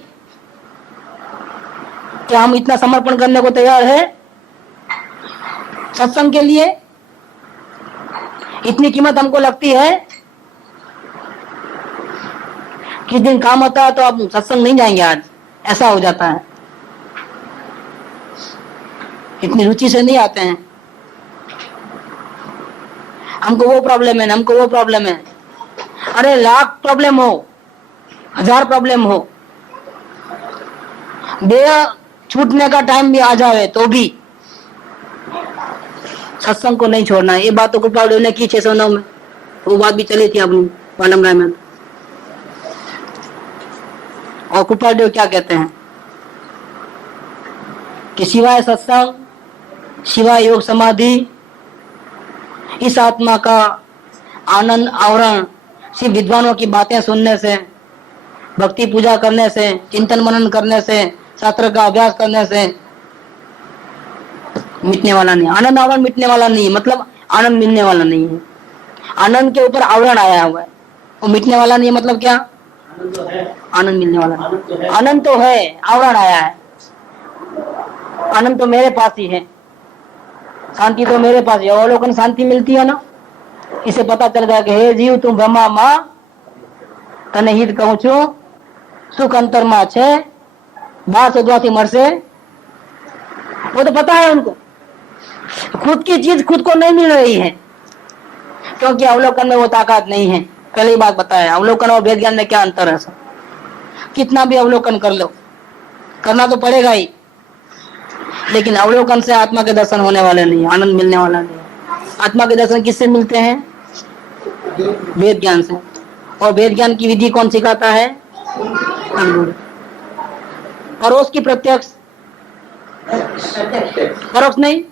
क्या हम इतना समर्पण करने को तैयार है सत्संग के लिए? इतनी कीमत हमको लगती है। किस दिन काम होता है तो अब सत्संग नहीं जाएंगे, आज ऐसा हो जाता है, इतनी रुचि से नहीं आते हैं। हमको वो प्रॉब्लम है, हमको वो प्रॉब्लम है। अरे लाख प्रॉब्लम हो, 1000 प्रॉब्लम हो, देह छूटने का टाइम भी आ जाए तो भी सत्संग को नहीं छोड़ना। ये बात तो कृपालु ने की 609 में, वो बात भी चली थी अपनी पालम राय में। और कृपालु क्या कहते हैं कि सिवाय सत्संग, सिवाय योग समाधि, इस आत्मा का आनंद आवरण सिर्फ विद्वानों की बातें सुनने से, भक्ति पूजा करने से, चिंतन मनन करने से, शास्त्र का अभ्यास करने से मिटने वाला नहीं। आनंद आवरण मिटने वाला नहीं है, मतलब आनंद मिलने वाला नहीं है। आनंद के ऊपर आवरण आया हुआ है, वो मिटने वाला नहीं है। मतलब क्या? आनंद मिलने वाला नहीं। आनंद तो है, आवरण आया है। आनंद तो मेरे पास ही है, शांति तो मेरे पास है। अवलोकन शांति मिलती है ना, इसे पता चल गया कि हे जीव तुम ब्रह्मा मां तने हित कहूं छू, सुख अंतर मां छे, बाहर शोधवाથી मरसे। वो तो पता है उनको, खुद की चीज खुद को नहीं मिल रही है, क्योंकि अवलोकन में वो ताकत नहीं है। पहले ही बात बताया, अवलोकन और वेद ज्ञान में क्या अंतर है सर? कितना भी अवलोकन कर लो, करना तो पड़ेगा ही, लेकिन अवलोकन से आत्मा के दर्शन होने वाले नहीं, आनंद मिलने वाला नहीं। आत्मा के दर्शन किससे मिलते हैं? वेद ज्ञान से। और वेद ज्ञान की विधि कौन सिखाता है? परोक्ष की प्रत्यक्ष? परोक्ष नहीं,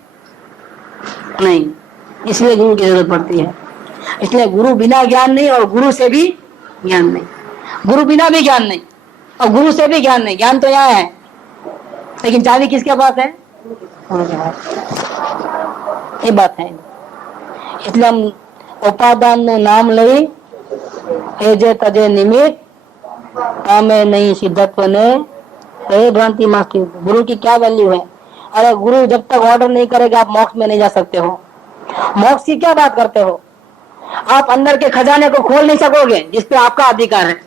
इसलिए गुरु की जरूरत पड़ती है। इसलिए गुरु बिना ज्ञान नहीं और गुरु से भी ज्ञान नहीं, गुरु बिना भी ज्ञान नहीं और गुरु से भी ज्ञान नहीं। ज्ञान तो यहाँ है, लेकिन चाबी किसके पास है? ये बात है। इसलिए हम उपादान નું નામ લઈ એ જે તજે નિમિત્ત પામે नहीं सिद्धत्व ने ये भ्रांति मास्टर। गुरु की क्या वैल्यू है? अरे गुरु जब तक ऑर्डर नहीं करेगा आप मोक्ष में नहीं जा सकते हो। मोक्ष की क्या बात करते हो? आप अंदर के खजाने को खोल नहीं सकोगे जिस पे आपका अधिकार है।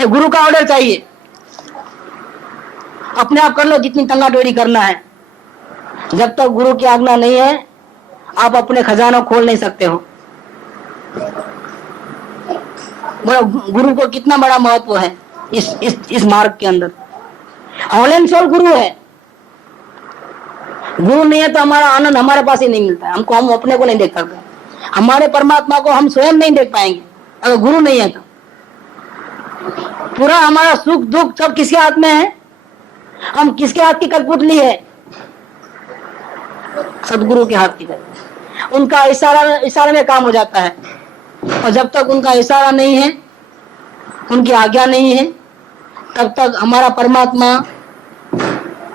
ये गुरु का ऑर्डर चाहिए। अपने आप कर लो जितनी टंगा डोरी करना है, जब तक गुरु की आज्ञा नहीं है आप अपने खजाना खोल नहीं सकते हो। गुरु को कितना बड़ा महत्व है इस मार्ग के अंदर। ऑल सोल गुरु है। गुरु नहीं है तो हमारा आनंद हमारे पास ही नहीं मिलता है। हमको, हम अपने को नहीं देख सकते, हमारे परमात्मा को हम स्वयं नहीं देख पाएंगे अगर गुरु नहीं है तो। पूरा हमारा सुख दुख सब किसके हाथ में है? हम किसके हाथ की कठपुतली है? सदगुरु के हाथ की कठपुतली। उनका इशारा में काम हो जाता है, और जब तक उनका इशारा नहीं है, उनकी आज्ञा नहीं है, तब तक हमारा परमात्मा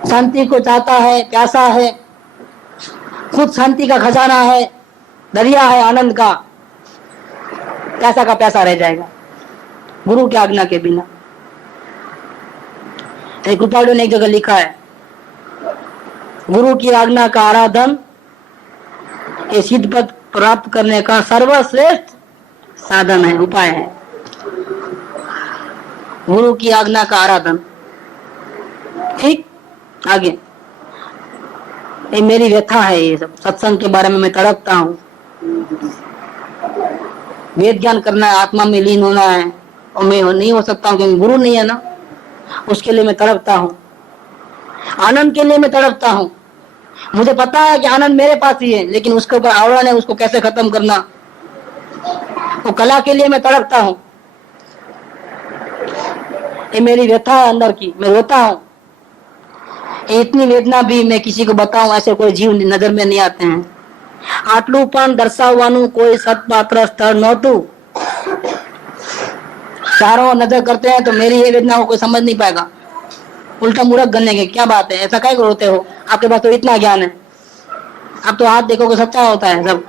शांति को चाहता है, प्यासा है, खुद शांति का खजाना है, दरिया है आनंद का, प्यासा का प्यासा रह जाएगा गुरु की आज्ञा के बिना। कृपालु ने एक जगह लिखा है, गुरु की आज्ञा का आराधन ये सिद्ध पद प्राप्त करने का सर्वश्रेष्ठ साधन है, उपाय है। गुरु की आज्ञा का आराधन। ठीक, आगे ये मेरी व्यथा है। ये सब सत्संग के बारे में मैं तड़पता हूँ। वेद ज्ञान करना है, आत्मा में लीन होना है, और मैं नहीं हो सकता हूँ क्योंकि गुरु नहीं है ना। उसके लिए मैं तड़पता हूँ। आनंद के लिए मैं तड़पता हूँ। मुझे पता है कि आनंद मेरे पास ही है, लेकिन उसके ऊपर आवरण है, उसको कैसे खत्म करना, वो कला के लिए मैं तड़पता हूँ। ये मेरी व्यथा है अंदर की, मैं रोता हूँ। इतनी वेदना भी मैं किसी को बताऊं ऐसे कोई जीव नजर में नहीं आते हैं। આટલું પણ દર્શાવવાનું કોઈ સત્પાત્ર સ્થળ નહોતું चारों नजर करते हैं तो मेरी ये वेदना को कोई समझ नहीं पाएगा, उल्टा मूर्ख गन्ने के। क्या बात है, ऐसा काय रोते हो? आपके पास तो इतना ज्ञान है, आप तो हाथ देखोगे सच्चा होता है सब।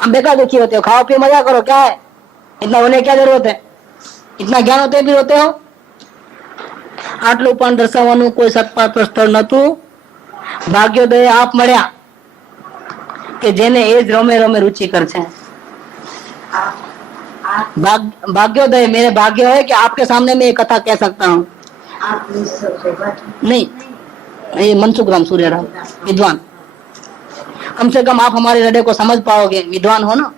अब बेकार दुखी होते हो, खाओ पियो मजा करो, क्या है इतना होने क्या जरूरत है? इतना ज्ञान होते भी रोते हो? આટલું પણ દર્શાવવાનું કોઈ સત્પાત્ર સ્થળ નતું। ભાગ્યોદય આપ મળ્યા કે જેને એ જ રમે રમે रुचिकर છે। भाग्योदय मेरे भाग्य है कि आपके सामने मैं ये कथा कह सकता हूँ। नहीं, ये मनसुख राम सूर्यराम विद्वान, कम से कम आप हमारे हृदय को समझ पाओगे, विद्वान हो ना,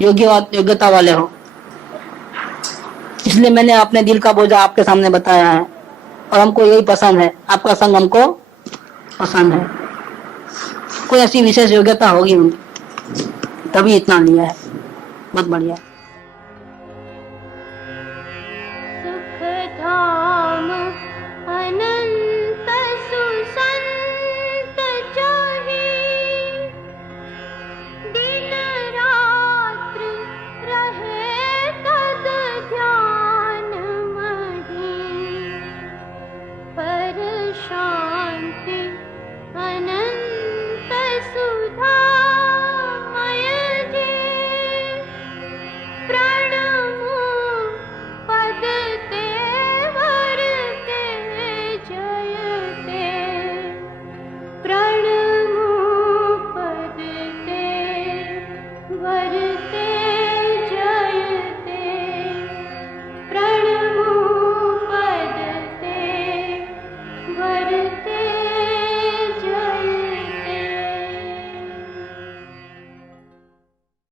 योग्यता वाले हो, इसलिए मैंने अपने दिल का बोझा आपके सामने बताया है। और हमको यही पसंद है, आपका संग हमको पसंद है। कोई ऐसी विशेष योग्यता होगी उनकी, तभी इतना लिया है। बहुत बढ़िया।